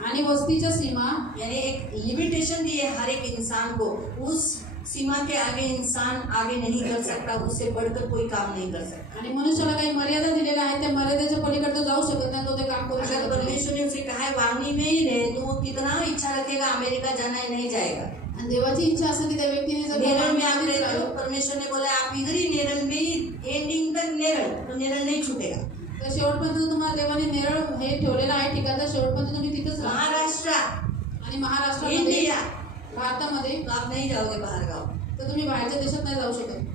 आणि वस्तीच्या सीमा, यानी एक लिमिटेशन दी है हर एक इंसान को. उस सीमा के आगे इंसान आगे नहीं कर सकता, उससे बढ़कर कोई काम नहीं कर सकता. आणि मनुष्याला काही मर्यादा दिलेल्या आहेत, त्या मर्यादेच्या पलीकडे तो जाऊ शकत नाही, तो ते काम करू अगर शकत नाही. परमेश्वर ने उसे कहा है वावनी में ही रहे, तो वो कितना इच्छा रखेगा अमेरिका जाना है, नहीं जाएगा. आणि देवाची इच्छा असेल की त्या व्यक्तीने जर नेरल में आप रहते हो, परमेश्वर ने बोला आप इधर ही नेरल में ही एंडिंग तक नेरल, तो नेरल नहीं छूटेगा. तर शेवटपर्यंत तुम्हाला देवाने नेरळ हे ठेवलेलं आहे ठिकाण, तर शेवटपर्यंत तुम्ही तिथंच राहा. महाराष्ट्र, आणि महाराष्ट्रामध्ये, इंडिया, भारतामध्ये तो आप नहीं जाओगे बाहर गाँव. तर तुम्ही बाहेरच्या देशात नाही जाऊ शकत.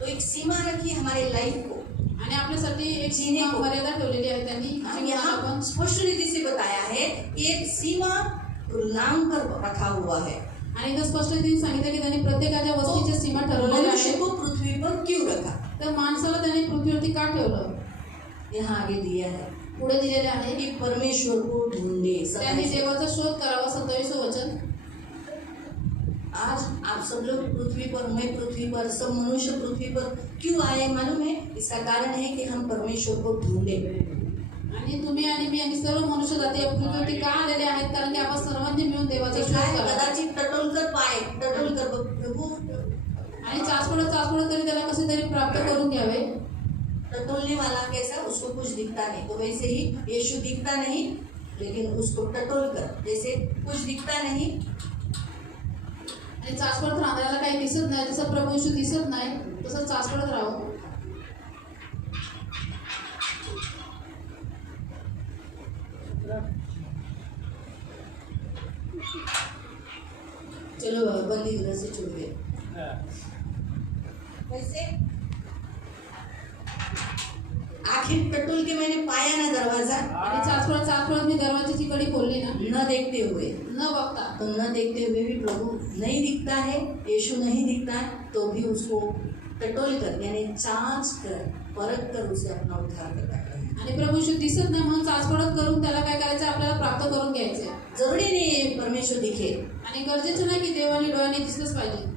तो एक सीमा रखी हमारे लाइफ को. आणि आपल्यासाठी एक जीने को. मर्यादा ठेवलेली आहे त्यांनी. और यहाँ स्पष्ट रीति से बताया है कि एक सीमा उल्लंघन कर रखा हुआ है. आणि इथं स्पष्ट रीतीने सांगितलं की त्यांनी प्रत्येकाच्या वस्तीच्या सीमा ठरवलेल्या मनुष्य आहेत. को पृथ्वी पर क्यों रखा? तर माणसाला त्यांनी पृथ्वीवरती का ठेवलं? यहाँ आगे दिया है पुढे दिलेले आहे कि परमेश्वर को ढूंढे. त्यांनी देवाचा शोध करावा. 27वें वचन. आज आप सब लोग पृथ्वी पर, मैं पृथ्वी पर, सब मनुष्य पृथ्वी पर क्यों आए मालूम है? इसका कारण है कि हम परमेश्वर को ढूंढे. आणि तुम्ही आणि मी आणि सर्व मनुष्य जाती या पृथ्वीवरती का आलेले आहेत? कारण की आपण सर्वांनी मिळून देवाचा शोध करावा. कदाचित टटोलकर पाए, टटोलकर प्रभु, आणि चाचपडत तरी त्याला कसे तरी प्राप्त करून घ्यावे. टटोलने वाला कैसा? उसको कुछ दिखता नहीं. तो वैसे ही यीशु दिखता नहीं, लेकिन उसको टटोल कर, जैसे कुछ दिखता नहीं. आणि चाचपडत राहणाऱ्याला काही दिसत नाही, जसं प्रभू येशू दिसत नाही तसं चाचपडत राहावं. चलो बंदी उधर से छूट गए. वैसे आखिर टटोल के मैंने पाया ना दरवाजा, आणि चाचपडत मी दरवाजाची कडी खोलली ना, न देखते हुए. न बघता. तो न देखते हुए भी प्रभु नहीं दिखता है, यीशु नहीं दिखता है, तो भी उसको टटोल कर यानी जांच कर, परख कर उसे अपना उद्धार करता है. आणि प्रभू येशू दिसत नाही म्हणून चाचपडत करून त्याला काय करायचं? आपल्याला प्राप्त करून घ्यायचं. जरूरी नहीं है परमेश्वर दिखे. आणि गरजेचं नाही की देवाने डोळ्याने दिसलंच पाहिजे.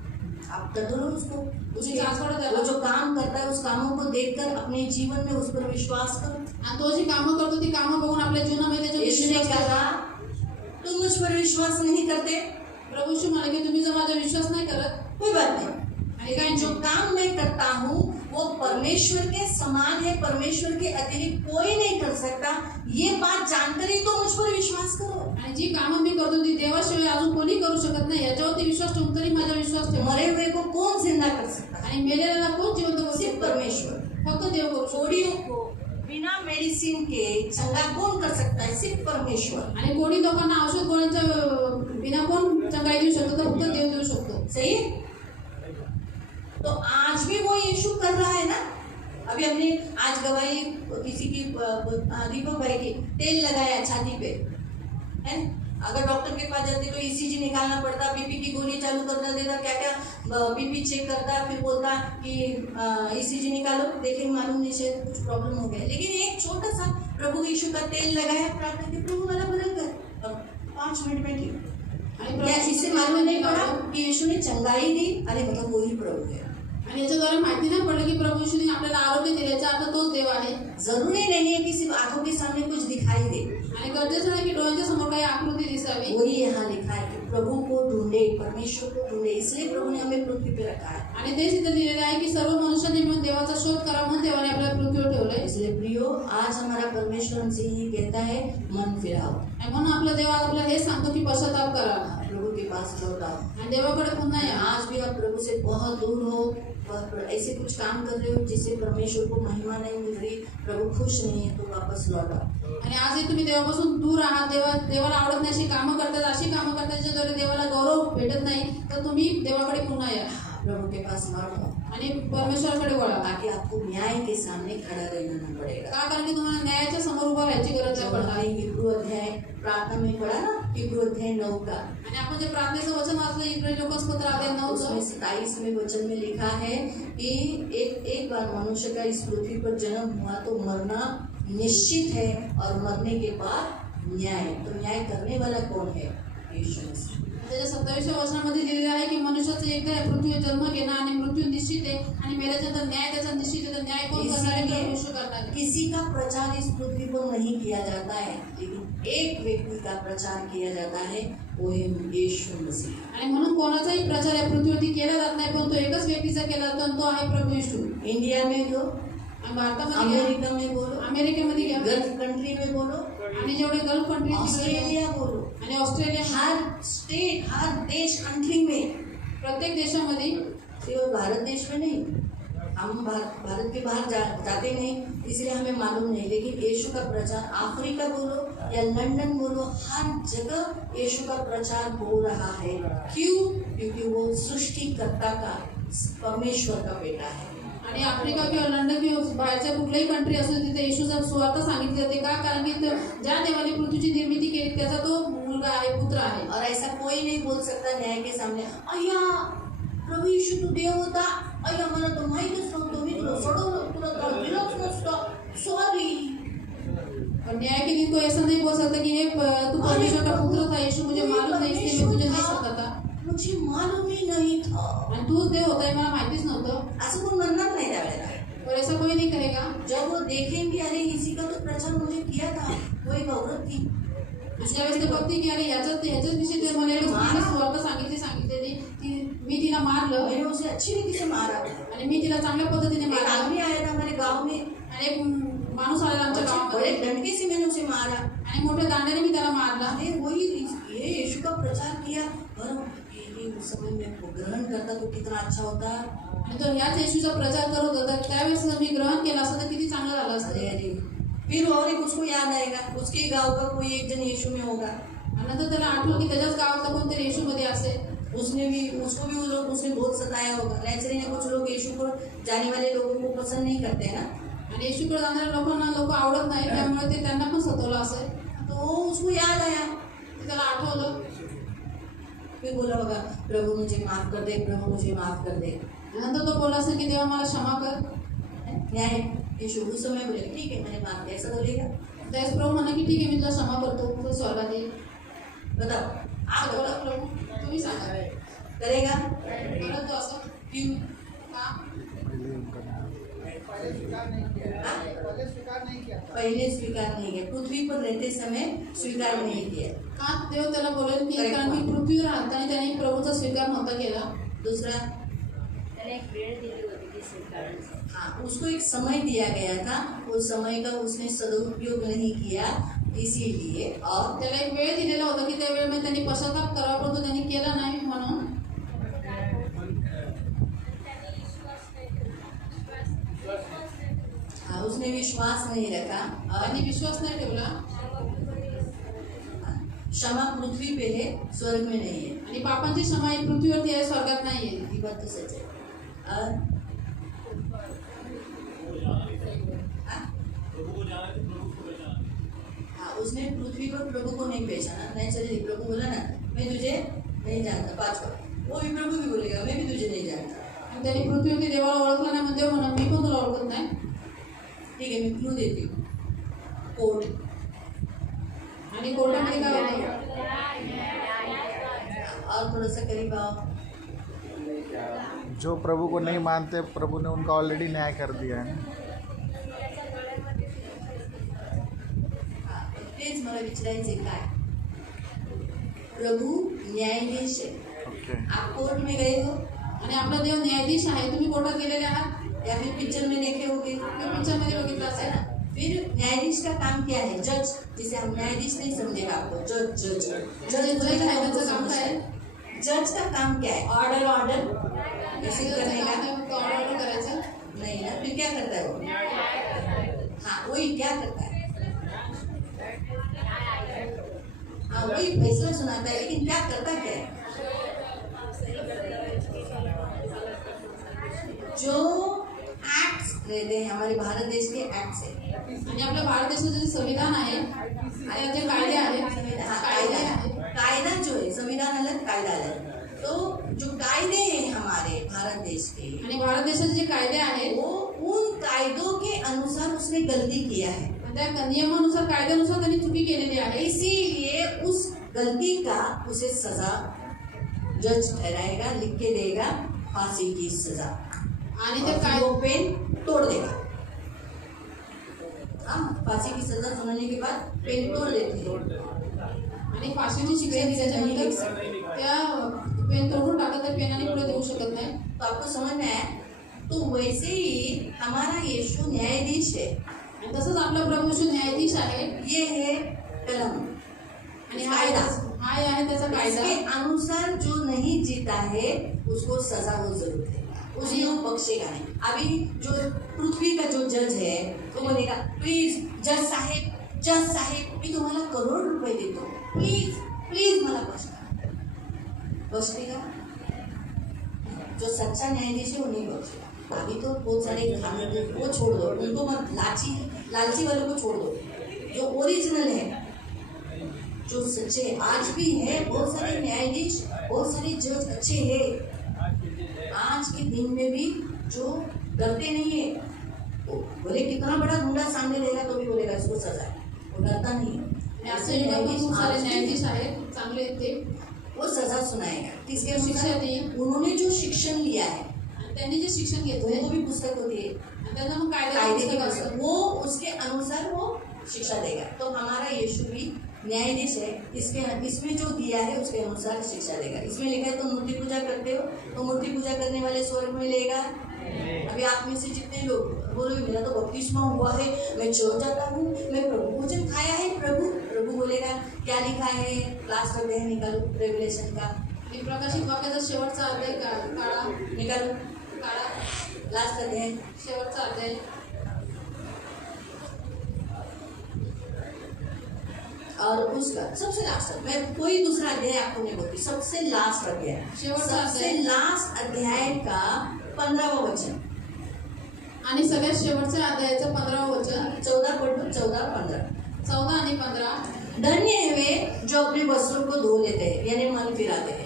आप टटोलो उसको, उसकी जांच करो जरा. वो जो काम करता है उस कामों को देखकर अपने जीवन में उस पर विश्वास करो. आणि तो जी कामं करतो ती कामं बघून आपल्या जीवनामध्ये त्याच्यावर यीशु ने विश्वास करा. कहा तुम मुझ पर विश्वास नहीं करते, प्रभू येशू म्हणाले की तुम्ही जर माझा विश्वास नाही करत, कोई बात नहीं. आणि काय जो काम मैं करता हूँ वो परमेश्वर के समान है, परमेश्वर के अतिरिक्त कोई नहीं कर सकता. ये बात जानकर ही तो मुझ पर विश्वास करो. आणि जी कामं मी करतो ती देवाशिवाय अजून कोणी करू शकत नाही, याच्यावरती विश्वास ठेवून तरी माझा विश्वास ठेवा. मरे हुए को कौन जिंदा कर सकता है? आणि मेलेल्याला कोण जिवंत करू सिर्फ शकतो? परमेश्वर. फक्त देव करू शकतो. कोड़ियों को बिना मेडिसिन के चंगा कौन कर सकता है? सिर्फ परमेश्वर. आणि कोणी लोकांना औषध गोळ्यांच्या बिना कोण चंगाई देऊ शकतो? तर फक्त देव देऊ शकतो. सही है? तो आज भी वो यीशु कर रहा है ना. अभी हमने आज गवाही किसी की दीपक भाई की तेल लगाया छाती पे, है ना? अगर डॉक्टर के पास जाते तो ईसीजी निकालना पड़ता, बीपी की गोली चालू करना देता, क्या क्या बीपी चेक करता, फिर बोलता कि ईसीजी निकालो, देखें मालूम नहीं शायद कुछ प्रॉब्लम हो गया. लेकिन एक छोटा सा प्रभु यीशु का तेल लगाया, प्रार्थना की प्रभु मला बदल कर, 5 मिनट में ठीक. आणि क्या इससे मालूम नहीं पड़ा कि यीशु ने चंगाई दी? अरे मतलब वही प्रभू है. आणि याच्याद्वारे माहिती नाही पडलं की प्रभू येशूने आपल्याला आरोग्य दिल्याचा अर्थ तोच देव आहे. जरूरी नहीं है कि सिर्फ आंखों के सामने कुछ दिखाई दे. आणि गरजेचं नाही की डोळ्यांच्या समोर काही आकृती दिसावी. वही यहाँ लिखा है कि प्रभु को ढूंढे, परमेश्वर को ढूंढे. इसलिए प्रभु ने हमें पृथ्वी पे रखा है. आणि तेच इथे लिहिलेलं आहे की सर्व मनुष्यांनी मिळून देवाचा शोध करा म्हणून देवाने आपल्याला पृथ्वीवर ठेवलंय. इसलिए प्रियो, आज हमारा परमेश्वर हमसे ये कहता है मन फिराओ. आणि म्हणून आपला देव आपल्याला हे सांगतो की पश्चाताप करा प्रभु के पास लौट आओ. आणि देवाकडे पुन्हा या. आज भी आप प्रभु से बहुत दूर हो, ऐसे कुछ काम कर रहे हो जिससे परमेश्वर को महिमा नहीं मिल रही, प्रभु खुश नहीं है, तो वापस लौट आओ. आणि आजही तुम्ही देवापासून दूर आहात, देवाला आवडत नाही अशी कामं करतात, अशी कामं करतात ज्याद्वारे देवाला गौरव भेटत नाही, तर तुम्ही देवाकडे पुन्हा या. प्रभु के पास लौट आओ. आणि परमेश्वराकडे वळा. ताकि आपको न्याय के सामने खड़ा रहना पड़ेगा. का? कारण की तुम्हाला न्यायाच्या समोर उभा राहायची गरज आहे पडणार. हिब्रू अध्याय प्रार्थना में पढ़ा ना, हिब्रू अध्याय 9 का. आणि आपण जे प्रार्थनेचं वचन वाचलं इब्रानी लोकांपत्र अध्याय 9 उसमें 27वें वचन में लिखा है कि एक बार मनुष्य का इस पृथ्वी पर जन्म हुआ तो मरना निश्चित है, और मरने के बाद न्याय. तो न्याय करने वाला कौन है? यीशु मसीह. त्याच्या 27व्या वचनामध्ये लिहिलेलं आहे की मनुष्याचं एकदा या पृथ्वीवर जन्म घेणं आणि मृत्यू निश्चित आहे, आणि मेल्याच्यानंतर न्याय त्याचा निश्चित आहे. तर न्याय कोण करणार आहे? तर यीशु करणार आहे. किसी का प्रचार इस पृथ्वी पर नहीं किया जाता है, लेकिन एक व्यक्ति का प्रचार किया जाता है, वो है यीशु मसीह. आणि म्हणून कोणाचाही प्रचार या पृथ्वीवरती केला जात नाही, पण तो एकच व्यक्तीचा केला जातो आणि तो आहे प्रभू येशू. इंडिया में दो, आणि भारतामध्ये घ्या, अमेरिका में बोलो, अमेरिकेमध्ये घ्या, गल्फ कंट्री में बोलो, आणि जेवढे गल्फ कंट्री, ऑस्ट्रेलिया बोलो, आणि ऑस्ट्रेलिया, हर स्टेट, हर देश, कंट्री में, प्रत्येक देशामध्ये, केवल भारत देश में नहीं, हम भारत के बाहर जाते नहीं, इसलिए हमें मालूम नहीं, लेकिन यीशु का प्रचार अफ्रीका बोलो या लंदन बोलो, हर जगह यीशु का प्रचार हो रहा है। क्यों? क्योंकि वो सृष्टिकर्ता का, परमेश्वर का बेटा है। आणि आफ्रिका किंवा लंडन किंवा बाहेरच्या कुठल्याही कंट्री असो तिथे येशूचा सुवार्थ सांगितले जाते का? कारण की ज्या देवाने पृथ्वीची निर्मिती केली त्याचा तो मुलगा आहे, पुत्र आहे. और ऐसा कोई नहीं बोल सकता न्याय के सामने, अय्या प्रभू येशू तू देव होता, अय्या मला तो माहीतच नव्हतं, मी तुला सोडवलं, तुला दिलंच नसतं, सॉरी. और न्याय के दिन कोई ऐसा नहीं बोल सकता कि हे तू परमेश्वर का पुत्र था, यीशु मुझे मालूम नहीं, इसलिए मैं तुझे नहीं सकता था, मुझे मालूम ही नहीं था, आणि तूच देव होता हे मला माहितीच नव्हतं. असं कोण म्हणणार नाही त्यावेळेला. और ऐसा कोई नहीं कहेगा. जब वो देखेंगे अरे इसी का तो प्रचार मुझे किया था, वो एक औरत थी, ज्यावेळेस ते बघते की अरे ह्याच्याच विषयी ते म्हणाले सुवार्थ सांगितलेली ती, मी तिला मारलं मैंने उसे अच्छी रीति से मारा, आणि मी तिला चांगल्या पद्धतीने एक मारलं. आदमी आया था हमारे गांव में, आणि एक माणूस आलेला आमच्या बड़े गावामध्ये डंडे से मैंने उसे मारा, आणि मोठ्या दांड्याने मी त्याला मारला. अरे वही ये यीशु का प्रचार किया, और उस समय में वो ग्रहण करता तो कितना अच्छा होता. आणि तो ह्याच येशूचा प्रचार करत होता, त्यावेळेस जर मी ग्रहण केलं असतं तर किती चांगलं झालं असतं. अरे अरे फिर और एक उसको याद आएगा, उसके गांव का कोई एक जन यीशु में होगा, आणि नंतर त्याला आठवलं की त्याच्याच गावातला कोणतरी येशूमध्ये असेल. उसको भी वो लोग उसने बहुत सताया होगा. नेचुरली कुछ लोग यीशु को जाने वाले लोगों को पसंद नहीं करते हैं ना, आणि येशूकडे जाणाऱ्या लोकांना लोक आवडत नाही, त्यामुळे ते त्यांना पण सतवलं असेल. तो उसको याद आया, ते त्याला आठवलं. फिर बोला होगा प्रभु मुझे माफ कर दे, प्रभु मुझे माफ कर दे. नंतर तो बोला असेल की देवा मला क्षमा कर. न्याय यीशु उस समय बोले ठीक है मैंने माफ किया, ऐसा बोलेगा? त्यावेळेस प्रभू म्हणा की ठीक आहे मी तुला क्षमा करतो, तू स्वर्गात ये. बताओ आप बोला बताओ, प्रभू तुम्ही सांगा. करेगा? परंतु असं क्यों? का? पहले स्वीकार नहीं किया, पृथ्वी पर रहते समय स्वीकार नहीं किया. का देव त्याला बोलेल की कारण की पृथ्वीवर राहताना त्याने प्रभूचा स्वीकार नव्हता केला. दूसरा, त्याने एक वेळ दिली होती ती स्वीकारण्याची. हाँ उसको एक समय दिया गया था, उस समय का उसने सदुपयोग नहीं किया, इसीलिए. और त्याला एक वेळ दिलेला होता की त्या वेळेमध्ये त्यांनी पश्चाताप करावा, परंतु त्यांनी केला नाही म्हणून. हाँ उसने विश्वास नहीं रखा, और त्यांनी विश्वास नाही ठेवला. क्षमा पृथ्वी पे है, स्वर्ग में नहीं है. आणि पापांची क्षमा ही पृथ्वीवरती आहे, स्वर्गात नाहीये. ये बात तो सच है. और हाँ उसने पृथ्वी पर प्रभु को नहीं पहचाना. नहीं चलिए प्रभु बोला ना मैं तुझे नहीं जानता, पांचवा वो भी प्रभु भी बोलेगा मैं भी तुझे नहीं जानता. आणि त्यांनी पृथ्वीवरती देवाला ओळखलं नाही म्हणजे म्हणून मी पण तुला ओळखत नाही. ठीक है मैं क्लू देती हूँ. कोर्ट. आणि कोर्टामध्ये काय होतं? और थोड़ा सा करीब आओ. जो प्रभु को नहीं मानते प्रभु ने उनका ऑलरेडी न्याय कर दिया है ना. तेच मला विचारायचे काय. प्रभु न्यायाधीश है. ओके. आप कोर्ट में गए हो आणि आपला देव न्यायाधीश आहे. तुम्ही कोर्टात गेलेले आहात या फिर पिक्चर में देखे होगे, पिक्चर मध्ये बघितलं है असेल. ना. फिर न्यायाधीश का काम क्या है? जज. जिसे हम न्यायाधीश नहीं समझेगा आपको, जज जज जज आहे त्याचं काम काय आहे? जज का काम क्या है? ऑर्डर ऑर्डर ऐसे करने का ऑर्डर करायचं नहीं ना. फिर क्या करता है वो? हाँ वही क्या करता है? हाँ वही फैसला सुनाता है, लेकिन क्या करता क्या है? जो एक्ट्स रहते हैं हमारे भारत देश के एक्ट्स है. आणि आपल्या भारत देशाचं जे संविधान आहे आणि जे कायदे आहेत हाँ, कायदे आहेत कायदा जो है संविधान अलग कायदा अलग. तो जो कायदे हैं हमारे भारत देश के, आणि भारत देशाचे जे कायदे आहेत वो उन कायदों के अनुसार उसने गलती किया है. त्या नियमानुसार कायद्यानुसार त्यांनी चुकी केलेली आहे. इसीलिए उस गलती का उसे सजा जज ठहराएगा, लिख के देगा फांसी की सजा, आणि त्या और वो पेन तोड़ देगा. हाँ फांसी की सजा सुनाने के बाद पेन तोड़ देते हैं. आणि फाशीची शिक्षा दिल्याच्यानंतर त्या पेन तोडून टाकत त्या पेनाने पुढे देऊ शकत नाही. तो आपको समझ में आया? तो वैसे ही हमारा यीशु न्यायाधीश है. आणि तसंच आपला प्रभू येशू न्यायाधीश आहे. ये है कलम आणि कायदा. हा आहे त्याचा कायदा. इसके अनुसार जो नहीं जीता है उसको सजा वो जरूर देगा. उसने वो बख्शेगा नहीं। अभी जो पृथ्वी का जो जज है तो बोलेगा प्लीज जज साहेब मी तुम्हाला करोड रुपये देतो, प्लीज मला बख्शेगा? जो सच्चा न्यायाधीश है वो नहीं बख्शेगा। अभी तो बहुत सारे वो छोड़ दो, उनको मत, लालची वालों को छोड़ दो। जो ओरिजिनल है, जो सच्चे आज भी है, बहुत सारे न्यायाधीश, बहुत सारे जज अच्छे हैं आज के दिन में भी, जो डरते नहीं है। वो बोले कितना बड़ा गुंडा सामने रहेगा तो भी बोलेगा इसको सजा है, वो डरता नहीं है। ऐसे खूप सारे न्यायाधीश आहेत चांगले ते, वो सजा सुनाएगा। किसके शिक्षा दी, उन्होंने जो शिक्षण लिया है, त्यांनी जे शिक्षण घेतलंय वो भी पुस्तक होती है, त्यांना मग कायदे कायदे की पुस्तक, वो उसके अनुसार वो शिक्षा देगा। तो हमारा यीशु भी न्यायाधीश है, इसमें जो दिया है उसके अनुसार शिक्षा देगा। इसमें लिखा है तुम मूर्ति पूजा करते हो तो मूर्ति पूजा करने वाले स्वर्ग में लेगा। अभी आप में से जितने लोग बोलोगे मेरा तो बपतिस्मा हुआ है, मैं चर्च जाता हूँ, मैं प्रभु भोजन खाया है, प्रभु बोलेगा क्या लिखा है, लास्ट अध्याय निकालो रेवलेशन का, प्रकाशित वाक्याचा शेवटचा अध्याय काढा, निकालो काढा लास्ट अध्याय, शेवटचा अध्याय। और उसका सबसे लास्ट, मैं कोई दूसरा अध्याय आपको नहीं बोलती, सबसे लास्ट अध्याय, सबसे लास्ट अध्याय का 15वां वचन आणि सगळ्यात शेवटच्या अध्यायाचं 15वां वचन, 14 पढ़ो, 14-15, 14 आणि 15। धन्य है वे जो अपने वस्त्रों को धो लेते हैं, यानी मन फिराते हैं,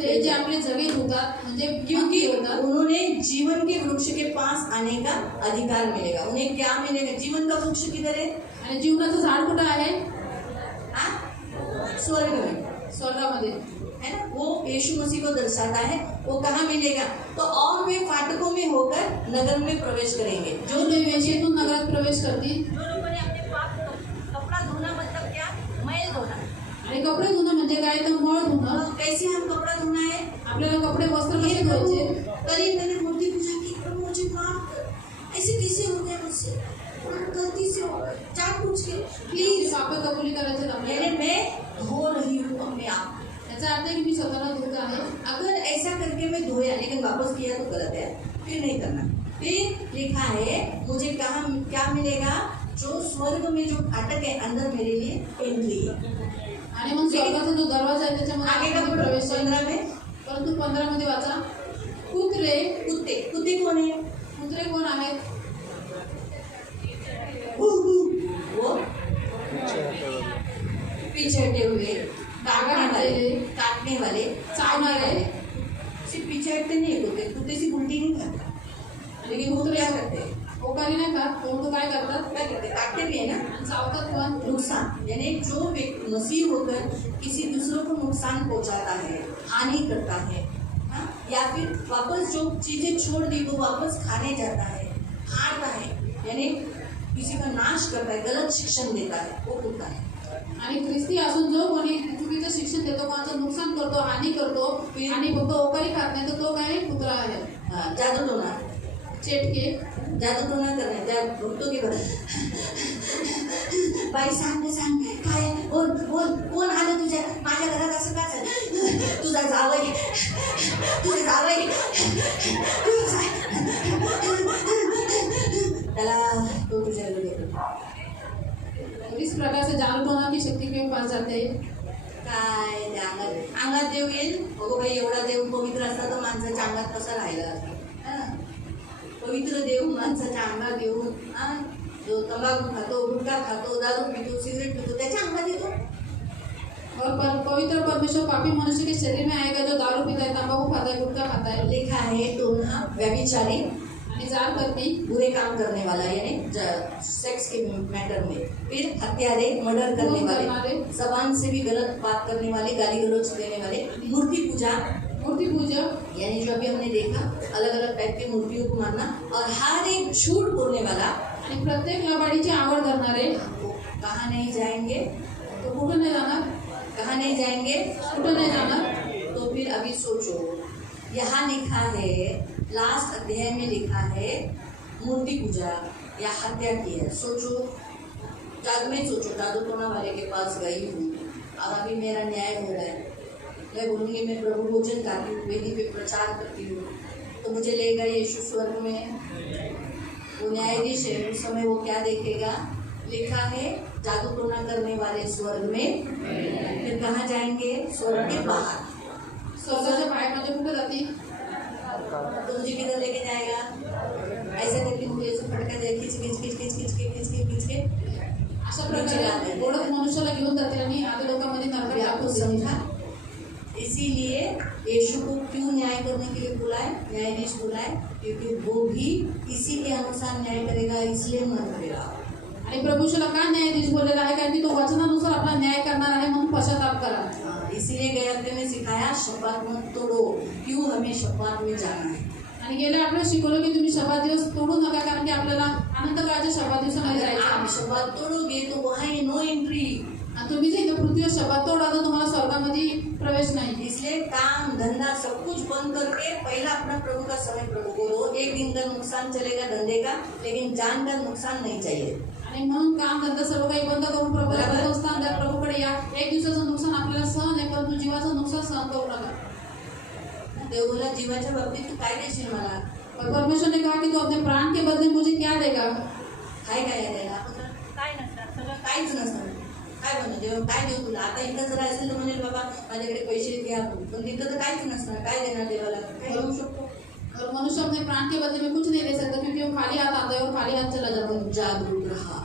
ते जे आपले जगे धुतात म्हणजे क्योंकि होतात, उन्होंने जीवन के वृक्ष के पास आने का अधिकार मिलेगा। उन्हें क्या मिलेगा? जीवन का वृक्ष किधर है? आणि जीवनाचं झाड कुठं आहे? स्वर्ग में, स्वर्गामध्ये है ना। वो यीशु मसीह को दर्शाता है। वो कहाँ मिलेगा? तो और वे फाटकों में होकर नगर में प्रवेश करेंगे। जो लोग वेशीतून नगरात प्रवेश करतील, जो लोगों ने अपने पाप कपड़ा धोना मतलब क्या? मैल धोना। आणि कपडे धुणं म्हणजे काय तर मळ धुणं। कैसे हम कपड़ा धोना है? आपल्याला कपडे वस्त्र कसे धुवायचे? करीब मैंने मूर्ति पूजा की, प्रभु मुझे माफ कर, ऐसे कैसे हो गया मुझसे, गलती से हो, जानबूझ के, प्लीज पाप कबुली करायचे आपल्याला। यानी मैं धो रही हूँ अपने आप। याचा अर्थ आहे की मी स्वतःला धुत आहे। अगर ऐसा करके मैं धोया लेकिन वापस किया तो गलत है, फिर नहीं करना। फिर लिखा है मुझे कहाँ क्या मिलेगा? जो स्वर्ग में जो फाटक है अंदर मेरे लिए एंट्री है। आणि मग स्वर्गाचा जो दरवाजा आहे त्याच्यामध्ये आगे का आपल्याला प्रवेश आहे। 15 में, परंतु 15 मध्ये वाचा, कुत्ते कौन है? कुत्रे कोण आहेत? वो पीछे हटे हुए, काटने वाले, चावणारे। सिर्फ पीछे हटते नहीं है कुत्ते से उल्टी नहीं करता, लेकिन वो तो क्या करते हैं? ओकारी नाही का? कोण तो काय करतात? क्या करते? काटते भी है ना, आणि चावतात पण। नुकसान, यानी जो मसीह होकर किसी दूसरों को नुकसान पहुंचाता है, हानि करता है, हाँ? या फिर वापस जो चीजें छोड़ दी वो वापस खाने जाता है, हारता है, यानी किसी का नाश करता है, गलत शिक्षण देता है, वो कुत्ता है। आणि ख्रिस्ती असून जो कोणी चुकीचं शिक्षण देतो, कोणाचं नुकसान करतो, हानी करतो आणि फक्त ओकारी खात नाही, तर तो काय? कुत्रा आहे। हाँ, जादू टोना, चेटके, जादू टोना करना, त्या भक्तों की बरं बाई सांग काय, बोल कोण आलं तुझ्या माझ्या घरात? असं काय झालं? तुझा जावई त्याला तो तुझ्याकडे इस प्रकार से जादूटोना की शक्ति के पास जाते हैं। काय त्या अंगात देव येईल? बघू बाई, एवढा देव पवित्र असता तर माणसाच्या अंगात कसा राहिला असता? पवित्र देव माणसाच्या अंगात येऊन, जो तंबाखू खातो, गुटखा खातो, दारू पितो, सिगरेट पितो, त्याच्या अंगात येतो। और पवित्र परमेश्वर पापी मनुष्य के शरीर में आएगा जो दारू पीता है, तंबाकू खाता है, गुटखा खाता है। लिखा है टोना, व्यभिचारी, आणि जार करती, बुरे काम करने वाला, यानी सेक्स के मैटर में, फिर हत्यारे, मर्डर करने वाले, जबान से भी गलत बात करने वाले, गाली गलौज देने वाले, मूर्ति पूजा, यानी जो अभी हमने देखा अलग अलग टाइप की मूर्तियों को मानना, और हर एक झूठ बोलने वाला, आणि प्रत्येक लबाडीची आवड धरणारे कहाँ नहीं जाएंगे? तो कुठं नाही जाणार? कहाँ नहीं जाएंगे? कुठं नाही जाणार? तो फिर अभी सोचो, यहाँ लिखा है, लास्ट अध्याय में लिखा है मूर्ति पूजा या हत्या की है। सोचो, जादू टोना वाले के पास गई हूँ, अब अभी मेरा न्याय हो रहा है, मैं बोलूँगी मैं प्रभु भोजन खाती हूँ, वेदी पे प्रचार करती हूँ, तो मुझे लेगा यीशु स्वर्ग में। वो न्यायाधीश है, उस समय वो क्या देखेगा? लिखा है जादू टोना करने वाले स्वर्ग में। फिर कहाँ जाएंगे? स्वर्ग के बाहर। स्वर्गाच्या बाहेर म्हणजे कुठे जातील? तो मुझे किधर लेके जाएगा? ऐसे करके मुझे ऐसे फटका दे, खींच खींच खींच खींच खींच के खींच के खींच के अशा प्रकारे ओढत मनुष्याला घेऊन जातील आणि आधी लोकांमध्ये अभी नरकात आपको टाकून देतील. समझा? इसीलिए यीशु को क्यों न्याय करने के लिए बुलाए, न्यायाधीश बुलाए? क्योंकि वो भी इसी के अनुसार न्याय करेगा, इसलिए मन करेगा। आणि प्रभूशला का न्यायाधीश बोललेला आहे? कारण की तो वचनानुसार आपला न्याय करणार आहे, म्हणून पश्चाताप करा. इसीलिए गए हफ्ते में सिखाया शपथ मत तोड़ो। क्यों हमें शपथ में जाना है? आणि गेल्या आठवड्यात शिकवलं की तुम्ही शब्द दिवस तोडू नका, कारण की आपल्याला अनंत काळाच्या शब्द दिवसामध्ये अगर जायचं आप आहे. शपथ तोड़ोगे तो वहाँ नो एंट्री। आणि तुम्ही जर इथं पृथ्वीवर शब्द तोडा तर तुम्हाला स्वर्गामध्ये प्रवेश नाही. इसलिए काम धंधा सब कुछ बंद करके पहला अपना प्रभु का समय प्रभु को दो। एक दिन का नुकसान चलेगा धंधे का, लेकिन जान का नुकसान नहीं चाहिए। आणि म्हणून काम धंदा सर्व काही बंद करून प्रभूला बघताना त्या प्रभूकडे या. एक दिवसाचं नुकसान आपल्याला सहन आहे, परंतु जीवाचं नुकसान सहन करू नका. देव बोला जीवाच्या बाबतीत तू काय देशील मला? और परमेश्वर ने कहा कि तू अपने प्राण के बदले मुझे क्या देगा? काय काय द्यायला? आपण काय नसणार सगळं काहीच नसतं. काय म्हणू देव? काय देऊ तुला? आता इथं जर असेल तर म्हणेल बाबा माझ्याकडे पैसे घ्या, पण तिथं तर काहीच नसणार. काय देणार देवाला? काय देऊ शकतो? और मनुष्य अपने प्राण के बदले में कुछ नहीं दे सकता, क्योंकि वो खाली हाथ आता है और खाली हाथ चला जाता है. जागरूक राहा.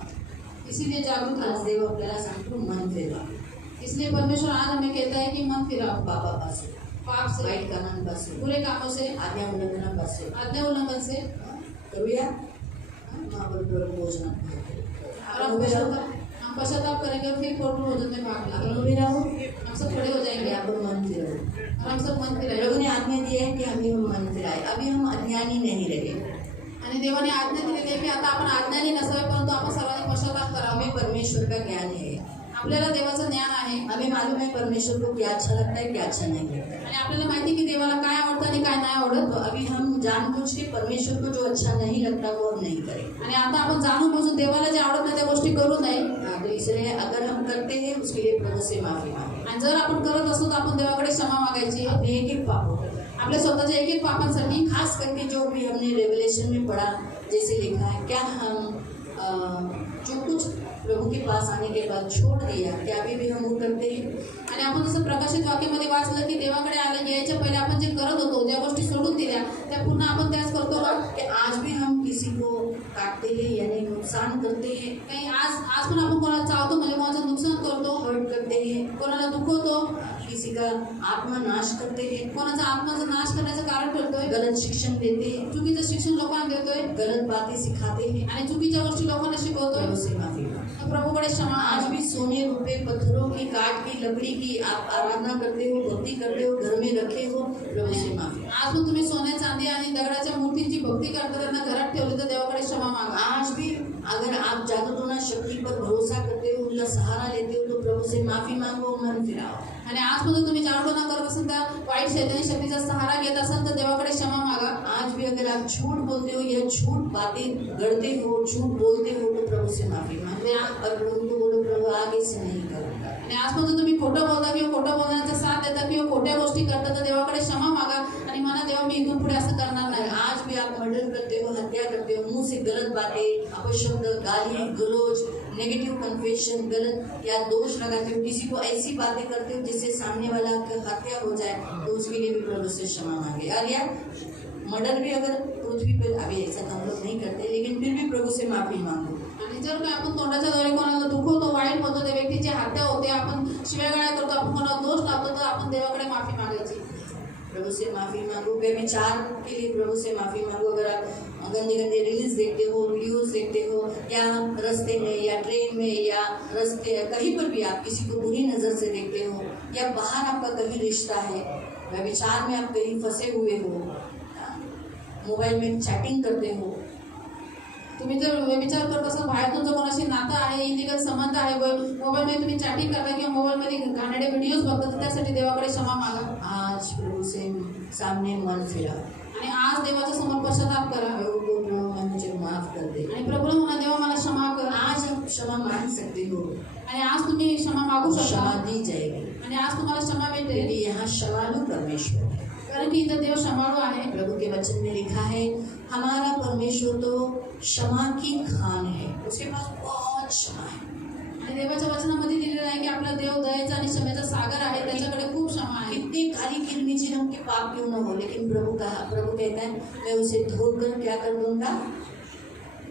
इसीलिए जागरूक आज रहो. देव आपल्याला सांगतो मन फिरवा इसलिए परमेश्वर आज हमें कहता है कि मन फिराओ पापापासून, पाप से, वाईट कामांपासून, बुरे कामों से, आज्ञा उल्लंघनापासून. आज्ञा उल्लंघन से. करूया महाबरोबर भोजनात और हम पश्चाताप करेंगे और फिर पवित्र भोजन में भाग आपण लेंगे. उभे राहू हम सब खड़े हो आणि जाएंगे आपण मन फिरवू. और हम सब मन फिराएंगे. प्रभु ने आज्ञा दी है कि हमें मन फिराए. अभी हम अज्ञानी नहीं रहे. आणि देवाने आज्ञा दिलेली आहे की आता आपण आज्ञानी नसावे, परंतु आपण सर्वांनी पश्चाताप करावे. हमें परमेश्वर का ज्ञान है. आपल्याला देवाचं ज्ञान आहे हमें मालूम है परमेश्वर को क्या अच्छा लगता है, क्या अच्छा नहीं लगता है. आणि आपल्याला माहिती की देवाला काय आवडतं आणि काय नाही आवडत. तो अभी हम जानबूझ के परमेश्वर को जो अच्छा नहीं लगता वो हम नहीं करें. आणि आता आपण जाणून बुजून देवाला जे आवडत नाही त्या गोष्टी करू नये. तो इसलिए अगर हम करते हैं उसके लिए प्रभु से माफी मांगे. आणि जर आपण करत असतो तर आपण देवाकडे क्षमा मागायची. अपने एक एक पापों पर, आपल्या स्वतःच्या एक एक पापांसाठी. खास करके जो भी हमने रेवलेशन में पढ़ा, जैसे लिखा है, क्या हम जो कुछ प्रभु के पास आने के बाद छोड़ दिया, क्या अभी भी हम वो करते हैं? आणि आपण जसं प्रकाशित वाक्यामध्ये वाचलं की देवाकडे आलं यायच्या पहिले आपण जे करत होतो, ज्या गोष्टी सोडून दिल्या त्या पुन्हा आपण त्याच करतो का? कि आज भी हम किसी को काटते हैं यानी नुकसान करते हैं, काही आज पण आपण कोणाला चावतो म्हणजे कोणाचं नुकसान करतो, हर्ट करते हैं, कोणाला दुखवतो, किसी का आत्मा नाश करते हैं, कोणाचा आत्माचा नाश करण्याचं कारण ठरतोय, गलत शिक्षण देते हैं, चुकीचं शिक्षण लोकांना देतोय गलत बातें सिखाते हैं. आणि चुकीच्या गोष्टी लोकांना शिकवतोय. प्रभु से माफी मांगे. तर प्रभूकडे क्षमा. आज भी सोने रुपए पत्थरों की, काठ की, लकड़ी की आप आराधना करते हो, भक्ती करते हो, घर में रखे हो, प्रभु से माफी. आज पण तुम्ही सोने चांदी आणि दगडाच्या मूर्तींची भक्ती करता, त्यांना घरात ठेवले तर देवाकडे क्षमा मागा. आज भी अगर आप जादू टोना शक्ति पर भरोसा करते हो, उनका सहारा लेते हो, तो प्रभु से माफी मांगो, मन फिराओ. आणि आज पण तुम्ही जाणून करत असाल त्या वाईट शैतानी शक्तीचा सहारा घेत असाल तर देवाकडे क्षमा मागा. आज भी अगर आप झूठ बोलते हो या झूठ बातें गढ़ते हो, झूठ बोलते हो, तो प्रभु से माफी मांगो और प्रभु को बोलो प्रभु आगे से नहीं करूँगा. आणि आज पण तुम्ही खोटं बोलता किंवा खोटं बोलण्याचा साथ देता किंवा खोट्या गोष्टी करता तर देवाकडे क्षमा मागा आणि म्हणा देवा मी इथून पुढे असं करणार और नाही. आज भी आप मर्डर करते हो, हत्या करते हो, मुंह से गलत बातें, अपशब्द, गाली गलौज, नेगेटिव कन्फेशन, गलत या दोष लगाते हो, किसी को ऐसी बातें करते हो जिससे सामने वाला की हत्या हो जाए, तो उसके लिए भी प्रभु से क्षमा मांगे. और या मर्डर भी अगर पृथ्वी पर, अभी ऐसा तो हम लोग नहीं करते, लेकिन फिर भी प्रभु से माफी मांगो. आणि जर काय आपण तोंडाच्या द्वारे कोणाला दुखवतो, वाईट होतो, त्या व्यक्तीची हत्या होते, आपण शिव्यागाळ्या करतो, आपण कोणाला दोष लावतो, तर आपण देवाकडे माफी मागायची. प्रभु से माफी मांगो. व्यभिचार के लिए प्रभु से माफी मांगो. अगर आप गंदे गंदे रील्स देखते हो, वीडियोस देखते हो, या रास्ते में या ट्रेन में या रास्ते कहीं पर भी आप किसी को बुरी नज़र से देखते हो, या बाहर आपका कहीं रिश्ता है, व्यभिचार में आप कहीं फंसे हुए हो, मोबाइल में चैटिंग करते हो, तुम्ही जर विचार करत असाल बाहेर तुमचं कोणाशी नातं आहे, इलिगल संबंध आहे, मोबाईलमध्ये तुम्ही चॅटिंग करता किंवा मोबाईलमध्ये घाणेरडे व्हिडिओज बघता, तर त्यासाठी देवाकडे क्षमा मागा. आज प्रभु से सामने मन फिरा. आणि आज देवाच्या समोर पश्चाताप करा प्रभु को प्रभु मुझे माफ कर दे. आणि प्रभूला म्हणा देवा मला क्षमा कर. आज आप क्षमा मांग सकते हो, आणि आज तुम्ही क्षमा मागू क्षमा शकता दी जाएगी, आणि आज तुम्हाला क्षमा मिळते. क्योंकि यहाँ क्षमालु परमेश्वर है. कारण की इथं देव क्षमाळू आहे. प्रभु के वचन में लिखा है, हमारा परमेश्वर तो क्षमा की खान है, उसके पास बहुत क्षमा है। आणि देवाच्या वचनामध्ये दिलेलं आहे की आपला देव दयेचा आणि क्षमेचा सागर आहे, त्याच्याकडे खूप क्षमा आहे. कितने काली किरमिची रंग के पाप क्यों न हो, लेकिन प्रभु कहता है मैं उसे धोकर क्या कर दूंगा,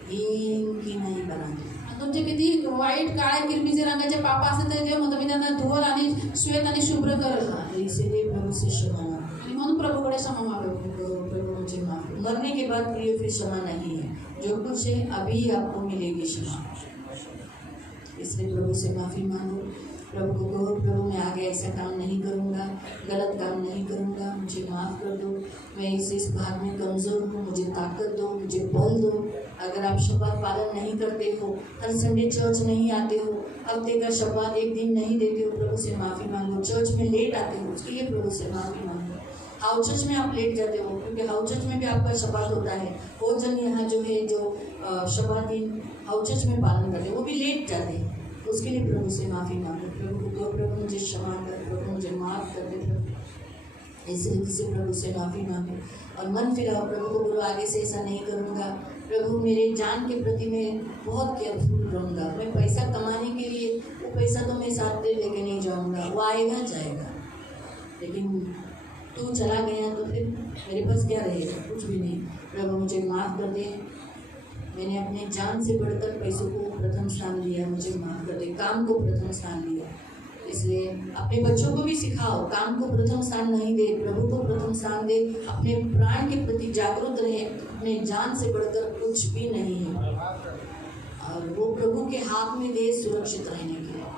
हीन की नहीं बना दूंगा। तुमचे किती वाईट काळ्या किरमिजी रंगाचे पाप असेल तर देव म्हणतो मी त्यांना धुवल आणि श्वेत आणि शुभ्र करेल. इसीलिए प्रभु से क्षमा मांगो। आणि म्हणून प्रभूकडे क्षमा मागो. प्रभु मुझे माफ करो। मरने के बाद प्रिय फिर क्षमा नहीं है, जो कुछ है अभी आपको मिलेगी क्षमा। इसलिए प्रभु से माफी मांगो। प्रभु को कहो, प्रभु मैं आगे ऐसा काम नहीं करूँगा, गलत काम नहीं करूँगा, मुझे माफ़ कर दो। मैं इस भाग में कमज़ोर हूँ, मुझे ताकत दो, मुझे बल दो। अगर आप शपथ पालन नहीं करते हो, हर संडे चर्च नहीं आते हो, हफ्ते का शपथ एक दिन नहीं देते हो, प्रभु से माफ़ी मांगो। चर्च में लेट आते हो, उसके लिए प्रभु से माफ़ी मांगो। हाउस चर्च में आप लेट जाते हो, क्योंकि हाउस चर्च में भी आपका शपथ होता है। वो जन यहाँ जो है जो शपथ दिन हाउस चर्च में पालन करते हैं, वो भी लेट जाते हैं, उसके लिए प्रभु से माफ़ी मांगो। प्रभु को प्रभु मुझे क्षमा कर, प्रभु मुझे माफ़ कर दे। प्रभु इस रीति से प्रभु से माफ़ी मांगो और मन फिराओ। प्रभु को बोलो आगे से ऐसा नहीं करूँगा। प्रभु मेरे जान के प्रति मैं बहुत केयरफुल रहूँगा। मैं पैसा कमाने के लिए वो पैसा तो मैं साथ में लेके नहीं जाऊँगा, वो आएगा जाएगा, लेकिन तू चला गया तो फिर मेरे पास क्या रहेगा, कुछ भी नहीं। प्रभु मुझे माफ़ कर दे। मैंने अपने जान से बढ़कर पैसों को प्रथम स्थान दिया, मुझे माफ़ कर दे। काम को प्रथम स्थान दिया, इसलिए अपने बच्चों को भी सिखाओ, काम को प्रथम स्थान नहीं दे, प्रभु को प्रथम स्थान दे। अपने प्राण के प्रति जागरूक रहे, अपने जान से बढ़कर कुछ भी नहीं है, और वो प्रभु के हाथ में दे सुरक्षित रहने के लिए।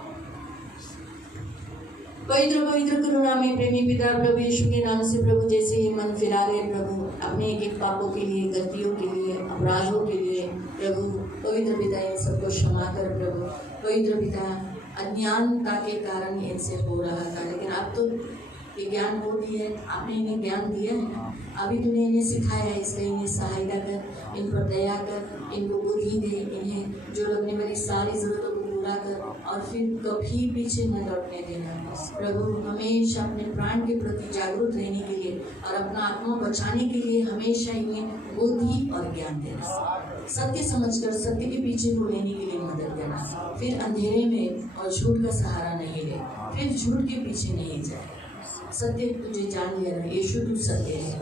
पवित्र पवित्र करुणामय प्रेमी पिता प्रभु यीशु के नाम से प्रभु जैसे ही मन फिरा रहे प्रभु अपने एक एक पापों के लिए, गलतियों के लिए, अपराधों के लिए, प्रभु पवित्र पिता इन सबको क्षमा कर। प्रभु पवित्र पिता अज्ञानता के कारण इनसे हो रहा था, लेकिन अब तो ये ज्ञान हो दिया है, आपने इन्हें ज्ञान दिया है, अभी तूने इन्हें सिखाया है, इसलिए इन्हें सहायता कर, इन पर दया कर, इनको बुद्धि दे, इन्हें जो लगने वाली सारी जरूरतों को पूरा कर और फिर कभी पीछे न लौटने देना। प्रभु हमेशा अपने प्राण के प्रति जागरूक रहने के लिए और अपना आत्मा बचाने के लिए हमेशा इन्हें बुद्धि और ज्ञान देना, सत्य समझकर सत्य के पीछे को लेने के लिए मदद करना, फिर अंधेरे में और झूठ का सहारा नहीं ले, फिर झूठ के पीछे नहीं जाए। सत्य तुझे जान लिया ना, यीशु तू सत्य है।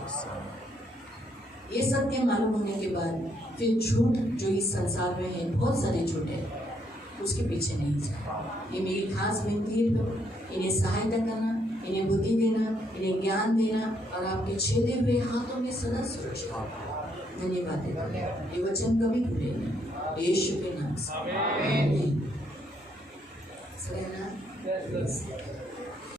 ये सत्य मालूम होने के बाद फिर झूठ जो इस संसार में है, बहुत सारे झूठ है, उसके पीछे नहीं जाए। ये मेरी खास विनती है प्रभु, इन्हें सहायता करना, इन्हें बुद्धि देना, इन्हें ज्ञान देना और आपके छेदे हुए हाथों में सदा सुरक्षित। धन्यवाद देता हूं, ये वचन कभी भूले नहीं, यीशु के नाम से आमीन।